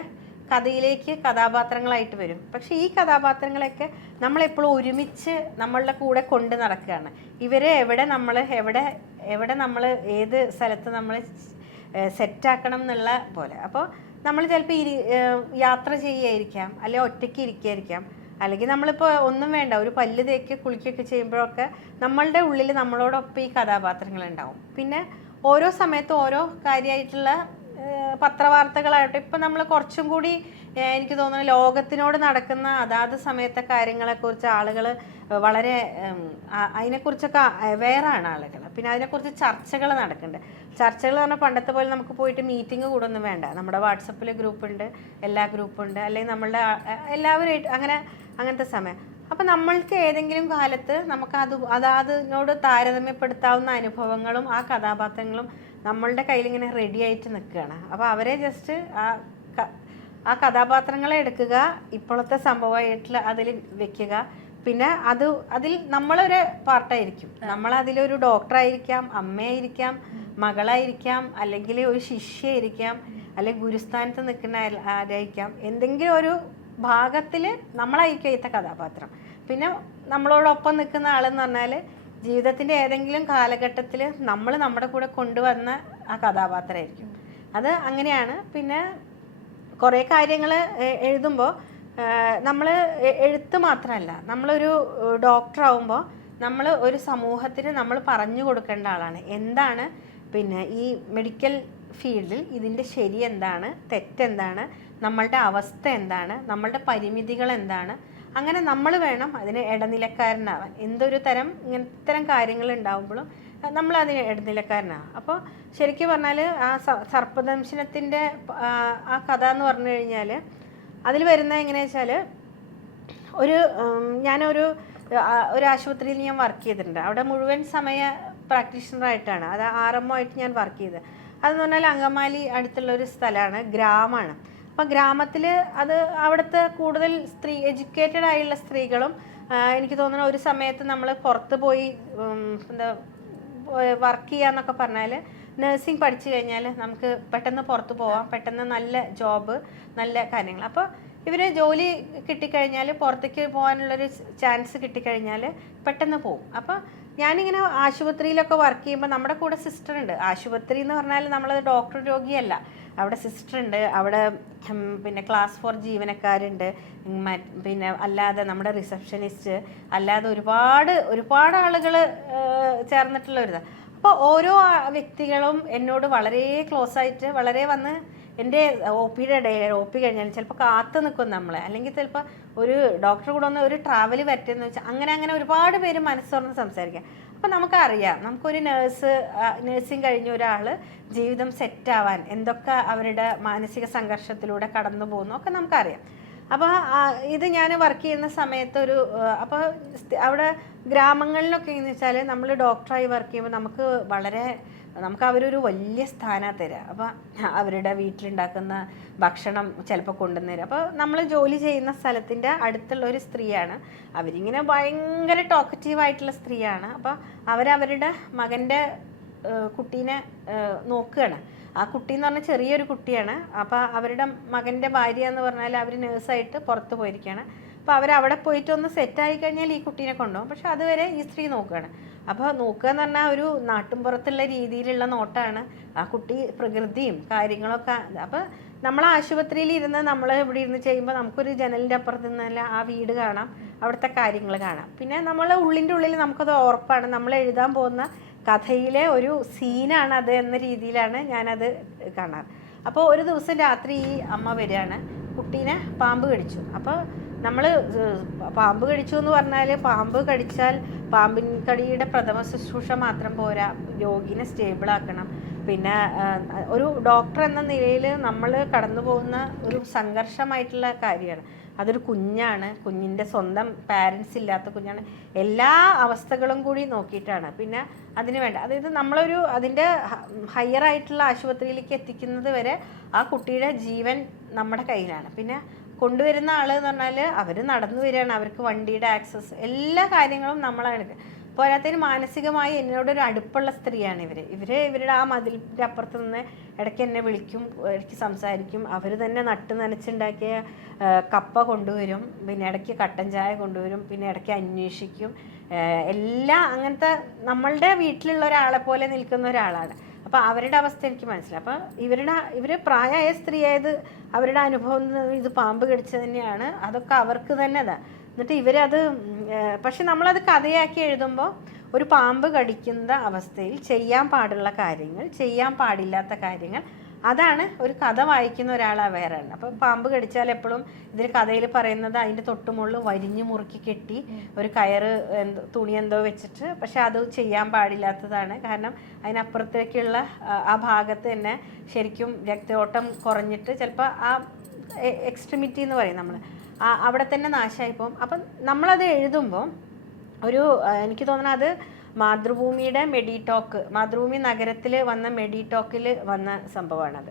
കഥയിലേക്ക് കഥാപാത്രങ്ങളായിട്ട് വരും. പക്ഷെ ഈ കഥാപാത്രങ്ങളൊക്കെ നമ്മളെപ്പോഴും ഒരുമിച്ച് നമ്മളുടെ കൂടെ കൊണ്ട് നടക്കുകയാണ്. ഇവരെ എവിടെ നമ്മൾ ഏത് സ്ഥലത്ത് നമ്മൾ സെറ്റാക്കണം എന്നുള്ള പോലെ. അപ്പോൾ നമ്മൾ ചിലപ്പോൾ യാത്ര ചെയ്യുകയായിരിക്കാം, അല്ലെങ്കിൽ ഒറ്റയ്ക്ക് ഇരിക്കുകയായിരിക്കാം, അല്ലെങ്കിൽ നമ്മളിപ്പോൾ ഒന്നും വേണ്ട ഒരു പല്ല് തേക്ക് കുളിക്കുകയൊക്കെ ചെയ്യുമ്പോഴൊക്കെ നമ്മളുടെ ഉള്ളിൽ നമ്മളോടൊപ്പം ഈ കഥാപാത്രങ്ങളുണ്ടാവും. പിന്നെ ഓരോ സമയത്തും ഓരോ കാര്യമായിട്ടുള്ള പത്രവാർത്തകളായിട്ട് ഇപ്പം നമ്മൾ കുറച്ചും കൂടി എനിക്ക് തോന്നുന്നു ലോകത്തിനോട് നടക്കുന്ന അതാത് സമയത്തെ കാര്യങ്ങളെക്കുറിച്ച് ആളുകൾ വളരെ അതിനെക്കുറിച്ചൊക്കെ അവെയറാണ് ആളുകൾ. പിന്നെ അതിനെക്കുറിച്ച് ചർച്ചകൾ നടക്കുന്നുണ്ട്. ചർച്ചകൾ പറഞ്ഞാൽ പണ്ടത്തെ പോലെ നമുക്ക് പോയിട്ട് മീറ്റിംഗ് കൂടൊന്നും വേണ്ട. നമ്മുടെ വാട്സപ്പിൽ ഗ്രൂപ്പുണ്ട്, എല്ലാ ഗ്രൂപ്പുണ്ട്, അല്ലെങ്കിൽ നമ്മളുടെ എല്ലാവരുമായിട്ട് അങ്ങനത്തെ സമയം. അപ്പം നമ്മൾക്ക് ഏതെങ്കിലും കാലത്ത് നമുക്ക് അതാതിനോട് താരതമ്യപ്പെടുത്താവുന്ന അനുഭവങ്ങളും ആ കഥാപാത്രങ്ങളും നമ്മളുടെ കയ്യിലിങ്ങനെ റെഡി ആയിട്ട് നിൽക്കുകയാണ്. അപ്പോൾ അവരെ ജസ്റ്റ് ആ കഥാപാത്രങ്ങളെ എടുക്കുക, ഇപ്പോഴത്തെ സംഭവമായിട്ടുള്ള അതിൽ വെക്കുക. പിന്നെ അതിൽ നമ്മളൊരു പാർട്ടായിരിക്കും. നമ്മളതിലൊരു ഡോക്ടറായിരിക്കാം, അമ്മയായിരിക്കാം, മകളായിരിക്കാം, അല്ലെങ്കിൽ ഒരു ശിഷ്യയായിരിക്കാം, അല്ലെങ്കിൽ ഗുരുസ്ഥാനത്ത് നിൽക്കുന്ന ആരായിരിക്കാം. എന്തെങ്കിലും ഒരു ഭാഗത്തിൽ നമ്മളായിരിക്കും ഇത്തെ കഥാപാത്രം. പിന്നെ നമ്മളോടൊപ്പം നിൽക്കുന്ന ആളെന്ന് പറഞ്ഞാൽ ജീവിതത്തിൻ്റെ ഏതെങ്കിലും കാലഘട്ടത്തിൽ നമ്മൾ നമ്മുടെ കൂടെ കൊണ്ടുവന്ന ആ കഥാപാത്രമായിരിക്കും. അത് അങ്ങനെയാണ്. പിന്നെ കുറേ കാര്യങ്ങൾ എഴുതുമ്പോൾ നമ്മൾ എഴുത്ത് മാത്രമല്ല, നമ്മളൊരു ഡോക്ടറാവുമ്പോൾ നമ്മൾ ഒരു സമൂഹത്തിന് നമ്മൾ പറഞ്ഞു കൊടുക്കേണ്ട ആളാണ്. എന്താണ് പിന്നെ ഈ മെഡിക്കൽ ഫീൽഡിൽ ഇതിൻ്റെ ശരി എന്താണ്, തെറ്റെന്താണ്, നമ്മളുടെ അവസ്ഥ എന്താണ്, നമ്മളുടെ പരിമിതികൾ എന്താണ്, അങ്ങനെ നമ്മൾ വേണം അതിന് ഇടനിലക്കാരനാവാൻ. എന്തൊരു തരം ഇത്തരം കാര്യങ്ങൾ ഉണ്ടാകുമ്പോഴും നമ്മളതിന് ഇടനിലക്കാരനാണ്. അപ്പോൾ ശരിക്കും പറഞ്ഞാൽ ആ സർപ്പദംശനത്തിൻ്റെ ആ കഥ എന്ന് പറഞ്ഞു കഴിഞ്ഞാൽ അതിൽ വരുന്നത് എങ്ങനെയാണെന്ന് വെച്ചാൽ ഞാനൊരു ആശുപത്രിയിൽ ഞാൻ വർക്ക് ചെയ്തിട്ടുണ്ട്. അവിടെ മുഴുവൻ സമയ പ്രാക്ടീഷണറായിട്ടാണ്, അത് RMO ആയിട്ട് ഞാൻ വർക്ക് ചെയ്തത്. അതെന്ന് പറഞ്ഞാൽ അങ്കമാലി അടുത്തുള്ളൊരു സ്ഥലമാണ്, ഗ്രാമമാണ്. അപ്പം ഗ്രാമത്തിൽ അവിടുത്തെ കൂടുതൽ എഡ്യൂക്കേറ്റഡ് ആയുള്ള സ്ത്രീകളും എനിക്ക് തോന്നുന്നു ഒരു സമയത്ത് നമ്മൾ പുറത്ത് പോയി എന്താ വർക്ക് ചെയ്യാന്നൊക്കെ പറഞ്ഞാൽ നഴ്സിംഗ് പഠിച്ചു കഴിഞ്ഞാൽ നമുക്ക് പെട്ടെന്ന് പുറത്ത് പോവാം, പെട്ടെന്ന് നല്ല ജോബ്, നല്ല കാര്യങ്ങൾ. അപ്പോൾ ഇവർ ജോലി കിട്ടിക്കഴിഞ്ഞാൽ പുറത്തേക്ക് പോകാനുള്ളൊരു ചാൻസ് കിട്ടിക്കഴിഞ്ഞാൽ പെട്ടെന്ന് പോകും. അപ്പോൾ ഞാനിങ്ങനെ ആശുപത്രിയിലൊക്കെ വർക്ക് ചെയ്യുമ്പോൾ നമ്മുടെ കൂടെ സിസ്റ്റർ ഉണ്ട്. ആശുപത്രി എന്ന് പറഞ്ഞാൽ നമ്മളത് ഡോക്ടർ രോഗിയല്ല, അവിടെ സിസ്റ്റർ ഉണ്ട്, അവിടെ പിന്നെ ക്ലാസ് 4 ജീവനക്കാരുണ്ട്, പിന്നെ അല്ലാതെ നമ്മുടെ റിസപ്ഷനിസ്റ്റ്, അല്ലാതെ ഒരുപാട് ആളുകൾ ചേർന്നിട്ടുള്ള ഒരു ഇതാണ്. അപ്പോൾ ഓരോ വ്യക്തികളും എന്നോട് വളരെ ക്ലോസ് ആയിട്ട് വളരെ വന്ന് എൻ്റെ OP കഴിഞ്ഞാൽ ചിലപ്പോൾ കാത്തു നിൽക്കും നമ്മളെ, അല്ലെങ്കിൽ ചിലപ്പോൾ ഒരു ഡോക്ടർ കൂടെ ഒന്ന് ഒരു ട്രാവൽ പറ്റുമെന്ന് വെച്ചാൽ അങ്ങനെ ഒരുപാട് പേര് മനസ്സുറന്ന് സംസാരിക്കാം. അപ്പോൾ നമുക്കറിയാം, നമുക്കൊരു നേഴ്സിംഗ് കഴിഞ്ഞ ഒരാൾ ജീവിതം സെറ്റാവാൻ എന്തൊക്കെ അവരുടെ മാനസിക സംഘർഷത്തിലൂടെ കടന്നു പോകുന്നു ഒക്കെ നമുക്കറിയാം. അപ്പോൾ ഇത് ഞാൻ വർക്ക് ചെയ്യുന്ന സമയത്ത് അപ്പോൾ അവിടെ ഗ്രാമങ്ങളിലൊക്കെ എന്ന് വെച്ചാൽ നമ്മൾ ഡോക്ടറായി വർക്ക് ചെയ്യുമ്പോൾ നമുക്ക് അവരൊരു വലിയ സ്ഥാനം തരാം. അപ്പോൾ അവരുടെ വീട്ടിലുണ്ടാക്കുന്ന ഭക്ഷണം ചിലപ്പോൾ കൊണ്ടുവന്നുതരാം. അപ്പോൾ നമ്മൾ ജോലി ചെയ്യുന്ന സ്ഥലത്തിൻ്റെ അടുത്തുള്ള ഒരു സ്ത്രീയാണ്, അവരിങ്ങനെ ഭയങ്കര ടോക്കറ്റീവായിട്ടുള്ള സ്ത്രീയാണ്. അപ്പോൾ അവരവരുടെ മകൻ്റെ കുട്ടീനെ നോക്കുകയാണ്. ആ കുട്ടി എന്ന് പറഞ്ഞാൽ ചെറിയൊരു കുട്ടിയാണ്. അപ്പോൾ അവരുടെ മകൻ്റെ ഭാര്യ എന്ന് പറഞ്ഞാൽ അവർ നേഴ്സായിട്ട് പുറത്ത് പോയിരിക്കുകയാണ്. അപ്പോൾ അവരവിടെ പോയിട്ട് ഒന്ന് സെറ്റായി കഴിഞ്ഞാൽ ഈ കുട്ടീനെ കൊണ്ടുപോകും. പക്ഷെ അതുവരെ ഈ സ്ത്രീ നോക്കുകയാണ്. അപ്പോൾ നോക്കുക എന്ന് പറഞ്ഞാൽ ഒരു നാട്ടിൻപുറത്തുള്ള രീതിയിലുള്ള നോട്ടാണ്. ആ കുട്ടി പ്രകൃതിയും കാര്യങ്ങളൊക്കെ. അപ്പോൾ നമ്മൾ ആശുപത്രിയിൽ ഇരുന്ന് നമ്മൾ ഇവിടെ ഇരുന്ന് ചെയ്യുമ്പോൾ നമുക്കൊരു ജനലിൻ്റെ അപ്പുറത്ത് നിന്നല്ല ആ വീട് കാണാം, അവിടുത്തെ കാര്യങ്ങൾ കാണാം. പിന്നെ നമ്മൾ ഉള്ളിൻ്റെ ഉള്ളിൽ നമുക്കത് ഉറപ്പാണ്, നമ്മൾ എഴുതാൻ പോകുന്ന കഥയിലെ ഒരു സീനാണത് എന്ന രീതിയിലാണ് ഞാനത് കാണാറ്. അപ്പോൾ ഒരു ദിവസം രാത്രി ഈ അമ്മ വരികയാണ്, കുട്ടീനെ പാമ്പ് കടിച്ചു. അപ്പോൾ നമ്മൾ പാമ്പ് കടിച്ചു എന്ന് പറഞ്ഞാൽ പാമ്പ് കടിച്ചാൽ പാമ്പിൻ കടിയുടെ പ്രഥമ ശുശ്രൂഷ മാത്രം പോരാ, രോഗിനെ സ്റ്റേബിളാക്കണം. പിന്നെ ഒരു ഡോക്ടർ എന്ന നിലയിൽ നമ്മൾ കടന്നു പോകുന്ന ഒരു സംഘർഷമായിട്ടുള്ള കാര്യമാണ്. അതൊരു കുഞ്ഞാണ്, കുഞ്ഞിൻ്റെ സ്വന്തം പാരൻസ് ഇല്ലാത്ത കുഞ്ഞാണ്, എല്ലാ അവസ്ഥകളും കൂടി നോക്കിയിട്ടാണ് പിന്നെ അതിന് വേണ്ട. അതായത് അതിൻ്റെ ഹയറായിട്ടുള്ള ആശുപത്രിയിലേക്ക് എത്തിക്കുന്നത് വരെ ആ കുട്ടിയുടെ ജീവൻ നമ്മുടെ കയ്യിലാണ്. പിന്നെ കൊണ്ടുവരുന്ന ആൾ എന്ന് പറഞ്ഞാൽ അവർ നടന്നു വരികയാണ്, അവർക്ക് വണ്ടിയുടെ ആക്സസ് എല്ലാ കാര്യങ്ങളും നമ്മളാണ്. പോരാത്തതിന് മാനസികമായി എന്നോടൊരു അടുപ്പുള്ള സ്ത്രീയാണ് ഇവരുടെ ആ മതിലിൻ്റെ അപ്പുറത്ത് നിന്ന് ഇടയ്ക്ക് എന്നെ വിളിക്കും, ഇടയ്ക്ക് സംസാരിക്കും. അവർ തന്നെ നട്ട് നനച്ചുണ്ടാക്കിയ കപ്പ കൊണ്ടുവരും, പിന്നെ ഇടയ്ക്ക് കട്ടൻ ചായ കൊണ്ടുവരും, പിന്നെ ഇടയ്ക്ക് അന്വേഷിക്കും. എല്ലാം അങ്ങനത്തെ നമ്മളുടെ വീട്ടിലുള്ള ഒരാളെ പോലെ നിൽക്കുന്ന ഒരാളാണ്. അപ്പോൾ അവരുടെ അവസ്ഥ എനിക്ക് മനസ്സിലായി. അപ്പോൾ ഇവർ പ്രായമായ സ്ത്രീയായത് അവരുടെ അനുഭവം ഇത് പാമ്പ് കടിച്ചത് തന്നെയാണ്, അതൊക്കെ അവർക്ക് തന്നെ അതാ. എന്നിട്ട് ഇവരത് പക്ഷെ നമ്മളത് കഥയാക്കി എഴുതുമ്പോൾ ഒരു പാമ്പ് കടിക്കുന്ന അവസ്ഥയിൽ ചെയ്യാൻ പാടുള്ള കാര്യങ്ങൾ, ചെയ്യാൻ പാടില്ലാത്ത കാര്യങ്ങൾ, അതാണ് ഒരു കഥ വായിക്കുന്ന ഒരാളാണ് വേറെ. അപ്പോൾ പാമ്പ് കടിച്ചാൽ എപ്പോഴും ഇതിൽ കഥയിൽ പറയുന്നത് അതിൻ്റെ തൊട്ടുമുകളിൽ വരിഞ്ഞ് മുറുക്കി കെട്ടി ഒരു കയറ് തുണി എന്തോ വെച്ചിട്ട്, പക്ഷെ അത് ചെയ്യാൻ പാടില്ലാത്തതാണ്. കാരണം അതിനപ്പുറത്തേക്കുള്ള ആ ഭാഗത്ത് തന്നെ ശരിക്കും രക്തയോട്ടം കുറഞ്ഞിട്ട് ചിലപ്പോൾ ആ എക്സ്ട്രിമിറ്റി എന്ന് പറയും നമ്മൾ, അവിടെ തന്നെ നാശമായിപ്പോവും. അപ്പം നമ്മളത് എഴുതുമ്പോൾ എനിക്ക് തോന്നുന്നത് അത് മാതൃഭൂമിയുടെ മെഡിടോക്ക്, മാതൃഭൂമി നഗരത്തിൽ വന്ന മെഡിടോക്കിൽ വന്ന സംഭവമാണത്.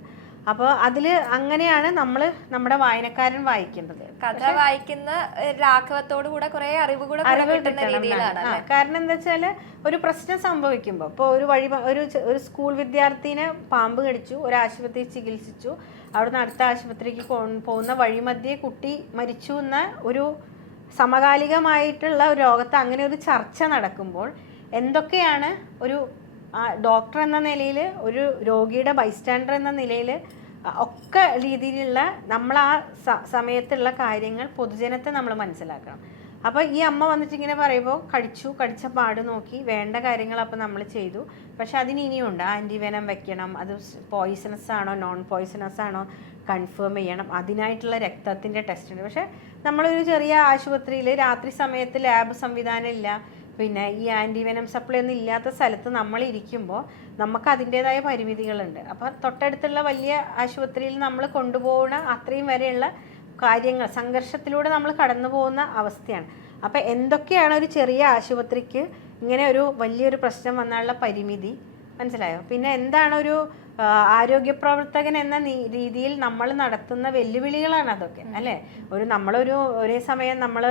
അപ്പോൾ അതിൽ അങ്ങനെയാണ് നമ്മുടെ വായനക്കാരൻ വായിക്കേണ്ടത്. കഥ വായിക്കുന്ന ലാഘവത്തോടു കൂടെ കുറെ അറിവ് കൂടെ കിട്ടുന്ന രീതിയിലാണ്. കാരണം എന്താ വെച്ചാൽ ഒരു പ്രശ്നം സംഭവിക്കുമ്പോൾ, ഇപ്പോൾ ഒരു സ്കൂൾ വിദ്യാർത്ഥിനെ പാമ്പ് കടിച്ചു, ഒരു ആശുപത്രിയിൽ ചികിത്സിച്ചു, അവിടുന്ന് അടുത്ത ആശുപത്രിക്ക് പോകുന്ന വഴിമധ്യേ കുട്ടി മരിച്ചു എന്ന ഒരു സമകാലികമായിട്ടുള്ള ഒരു ലോകത്ത് അങ്ങനെ ഒരു ചർച്ച നടക്കുമ്പോൾ എന്തൊക്കെയാണ് ഒരു ഡോക്ടർ എന്ന നിലയിൽ, ഒരു രോഗിയുടെ ബൈസ്റ്റാൻഡർ എന്ന നിലയിൽ ഒക്കെ രീതിയിലുള്ള നമ്മൾ ആ സമയത്തുള്ള കാര്യങ്ങൾ പൊതുജനത്തെ നമ്മൾ മനസ്സിലാക്കണം. അപ്പോൾ ഈ അമ്മ വന്നിട്ട് ഇങ്ങനെ പറയുമ്പോൾ കടിച്ച പാട് നോക്കി വേണ്ട കാര്യങ്ങൾ അപ്പോൾ നമ്മൾ ചെയ്തു. പക്ഷെ അതിന് ഇനിയുണ്ട്, ആൻറ്റിവെനം വെക്കണം, അത് പോയിസണസ് ആണോ നോൺ പോയിസണസ് ആണോ കൺഫേം ചെയ്യണം, അതിനായിട്ടുള്ള രക്തത്തിൻ്റെ ടെസ്റ്റ് ഉണ്ട്. പക്ഷേ നമ്മളൊരു ചെറിയ ആശുപത്രിയിൽ രാത്രി സമയത്ത് ലാബ് സംവിധാനം ഇല്ല, പിന്നെ ഈ ആൻറ്റിവെനം സപ്ലൈ ഒന്നും ഇല്ലാത്ത സ്ഥലത്ത് നമ്മൾ ഇരിക്കുമ്പോൾ നമുക്ക് അതിൻ്റേതായ പരിമിതികളുണ്ട്. അപ്പോൾ തൊട്ടടുത്തുള്ള വലിയ ആശുപത്രിയിൽ നമ്മൾ കൊണ്ടുപോകുന്ന അത്രയും വരെയുള്ള കാര്യങ്ങൾ സംഘർഷത്തിലൂടെ നമ്മൾ കടന്നു പോകുന്ന അവസ്ഥയാണ്. അപ്പോൾ എന്തൊക്കെയാണ് ഒരു ചെറിയ ആശുപത്രിക്ക് ഇങ്ങനെ ഒരു വലിയൊരു പ്രശ്നം വന്നാലുള്ള പരിമിതി, മനസ്സിലായോ? പിന്നെ എന്താണ് ഒരു ആരോഗ്യ പ്രവർത്തകൻ എന്ന രീതിയിൽ നമ്മൾ നടത്തുന്ന വെല്ലുവിളികളാണ് അതൊക്കെ, അല്ലേ? നമ്മളൊരു ഒരേ സമയം നമ്മൾ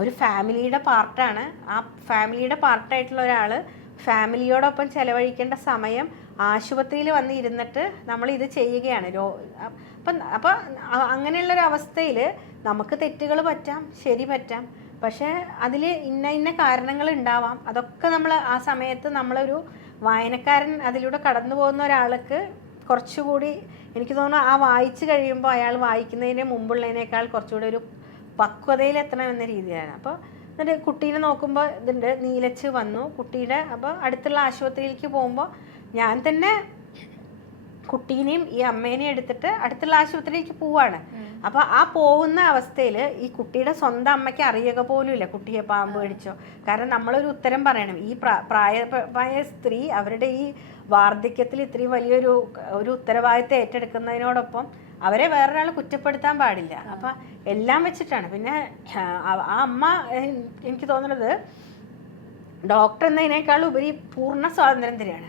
ഒരു ഫാമിലിയുടെ പാർട്ടാണ്. ആ ഫാമിലിയുടെ പാർട്ടായിട്ടുള്ള ഒരാൾ ഫാമിലിയോടൊപ്പം ചെലവഴിക്കേണ്ട സമയം ആശുപത്രിയിൽ വന്ന് ഇരുന്നിട്ട് നമ്മൾ ഇത് ചെയ്യുകയാണ്. അപ്പം അങ്ങനെയുള്ളൊരവസ്ഥയിൽ നമുക്ക് തെറ്റുകൾ പറ്റാം, ശരി പറ്റാം, പക്ഷേ അതിൽ ഇന്ന കാരണങ്ങൾ ഉണ്ടാവാം. അതൊക്കെ നമ്മൾ ആ സമയത്ത് നമ്മളൊരു വായനക്കാരൻ അതിലൂടെ കടന്നു പോകുന്ന ഒരാൾക്ക് കുറച്ചുകൂടി എനിക്ക് തോന്നുന്നു ആ വായിച്ച് കഴിയുമ്പോൾ അയാൾ വായിക്കുന്നതിന് മുമ്പുള്ളതിനേക്കാൾ കുറച്ചുകൂടി ഒരു പക്വതയിലെത്തണം എന്ന രീതിയാണ്. അപ്പോൾ എന്നിട്ട് കുട്ടീനെ നോക്കുമ്പോൾ ഇതുണ്ട്, നീലച്ച് വന്നു കുട്ടിയുടെ. അപ്പോൾ അടുത്തുള്ള ആശുപത്രിയിലേക്ക് പോകുമ്പോൾ ഞാൻ തന്നെ കുട്ടീനെയും ഈ അമ്മേനെയും എടുത്തിട്ട് അടുത്തുള്ള ആശുപത്രിയിലേക്ക് പോവാണ്. അപ്പോൾ ആ പോകുന്ന അവസ്ഥയിൽ ഈ കുട്ടിയുടെ സ്വന്തം അമ്മയ്ക്ക് അറിയുക പോലുമില്ല കുട്ടിയെ പാമ്പ് കടിച്ചോ. കാരണം നമ്മളൊരു ഉത്തരം പറയണം. ഈ പ്രായമായ സ്ത്രീ അവരുടെ ഈ വാർദ്ധക്യത്തിൽ ഇത്രയും വലിയൊരു ഉത്തരവാദിത്തം ഏറ്റെടുക്കുന്നതിനോടൊപ്പം അവരെ വേറൊരാൾ കുറ്റപ്പെടുത്താൻ പാടില്ല. അപ്പം എല്ലാം വെച്ചിട്ടാണ്. പിന്നെ ആ അമ്മ എനിക്ക് തോന്നുന്നത് ഡോക്ടർ എന്നതിനേക്കാൾ ഉപരി പൂർണ്ണ സ്വാതന്ത്ര്യം തരികയാണ്.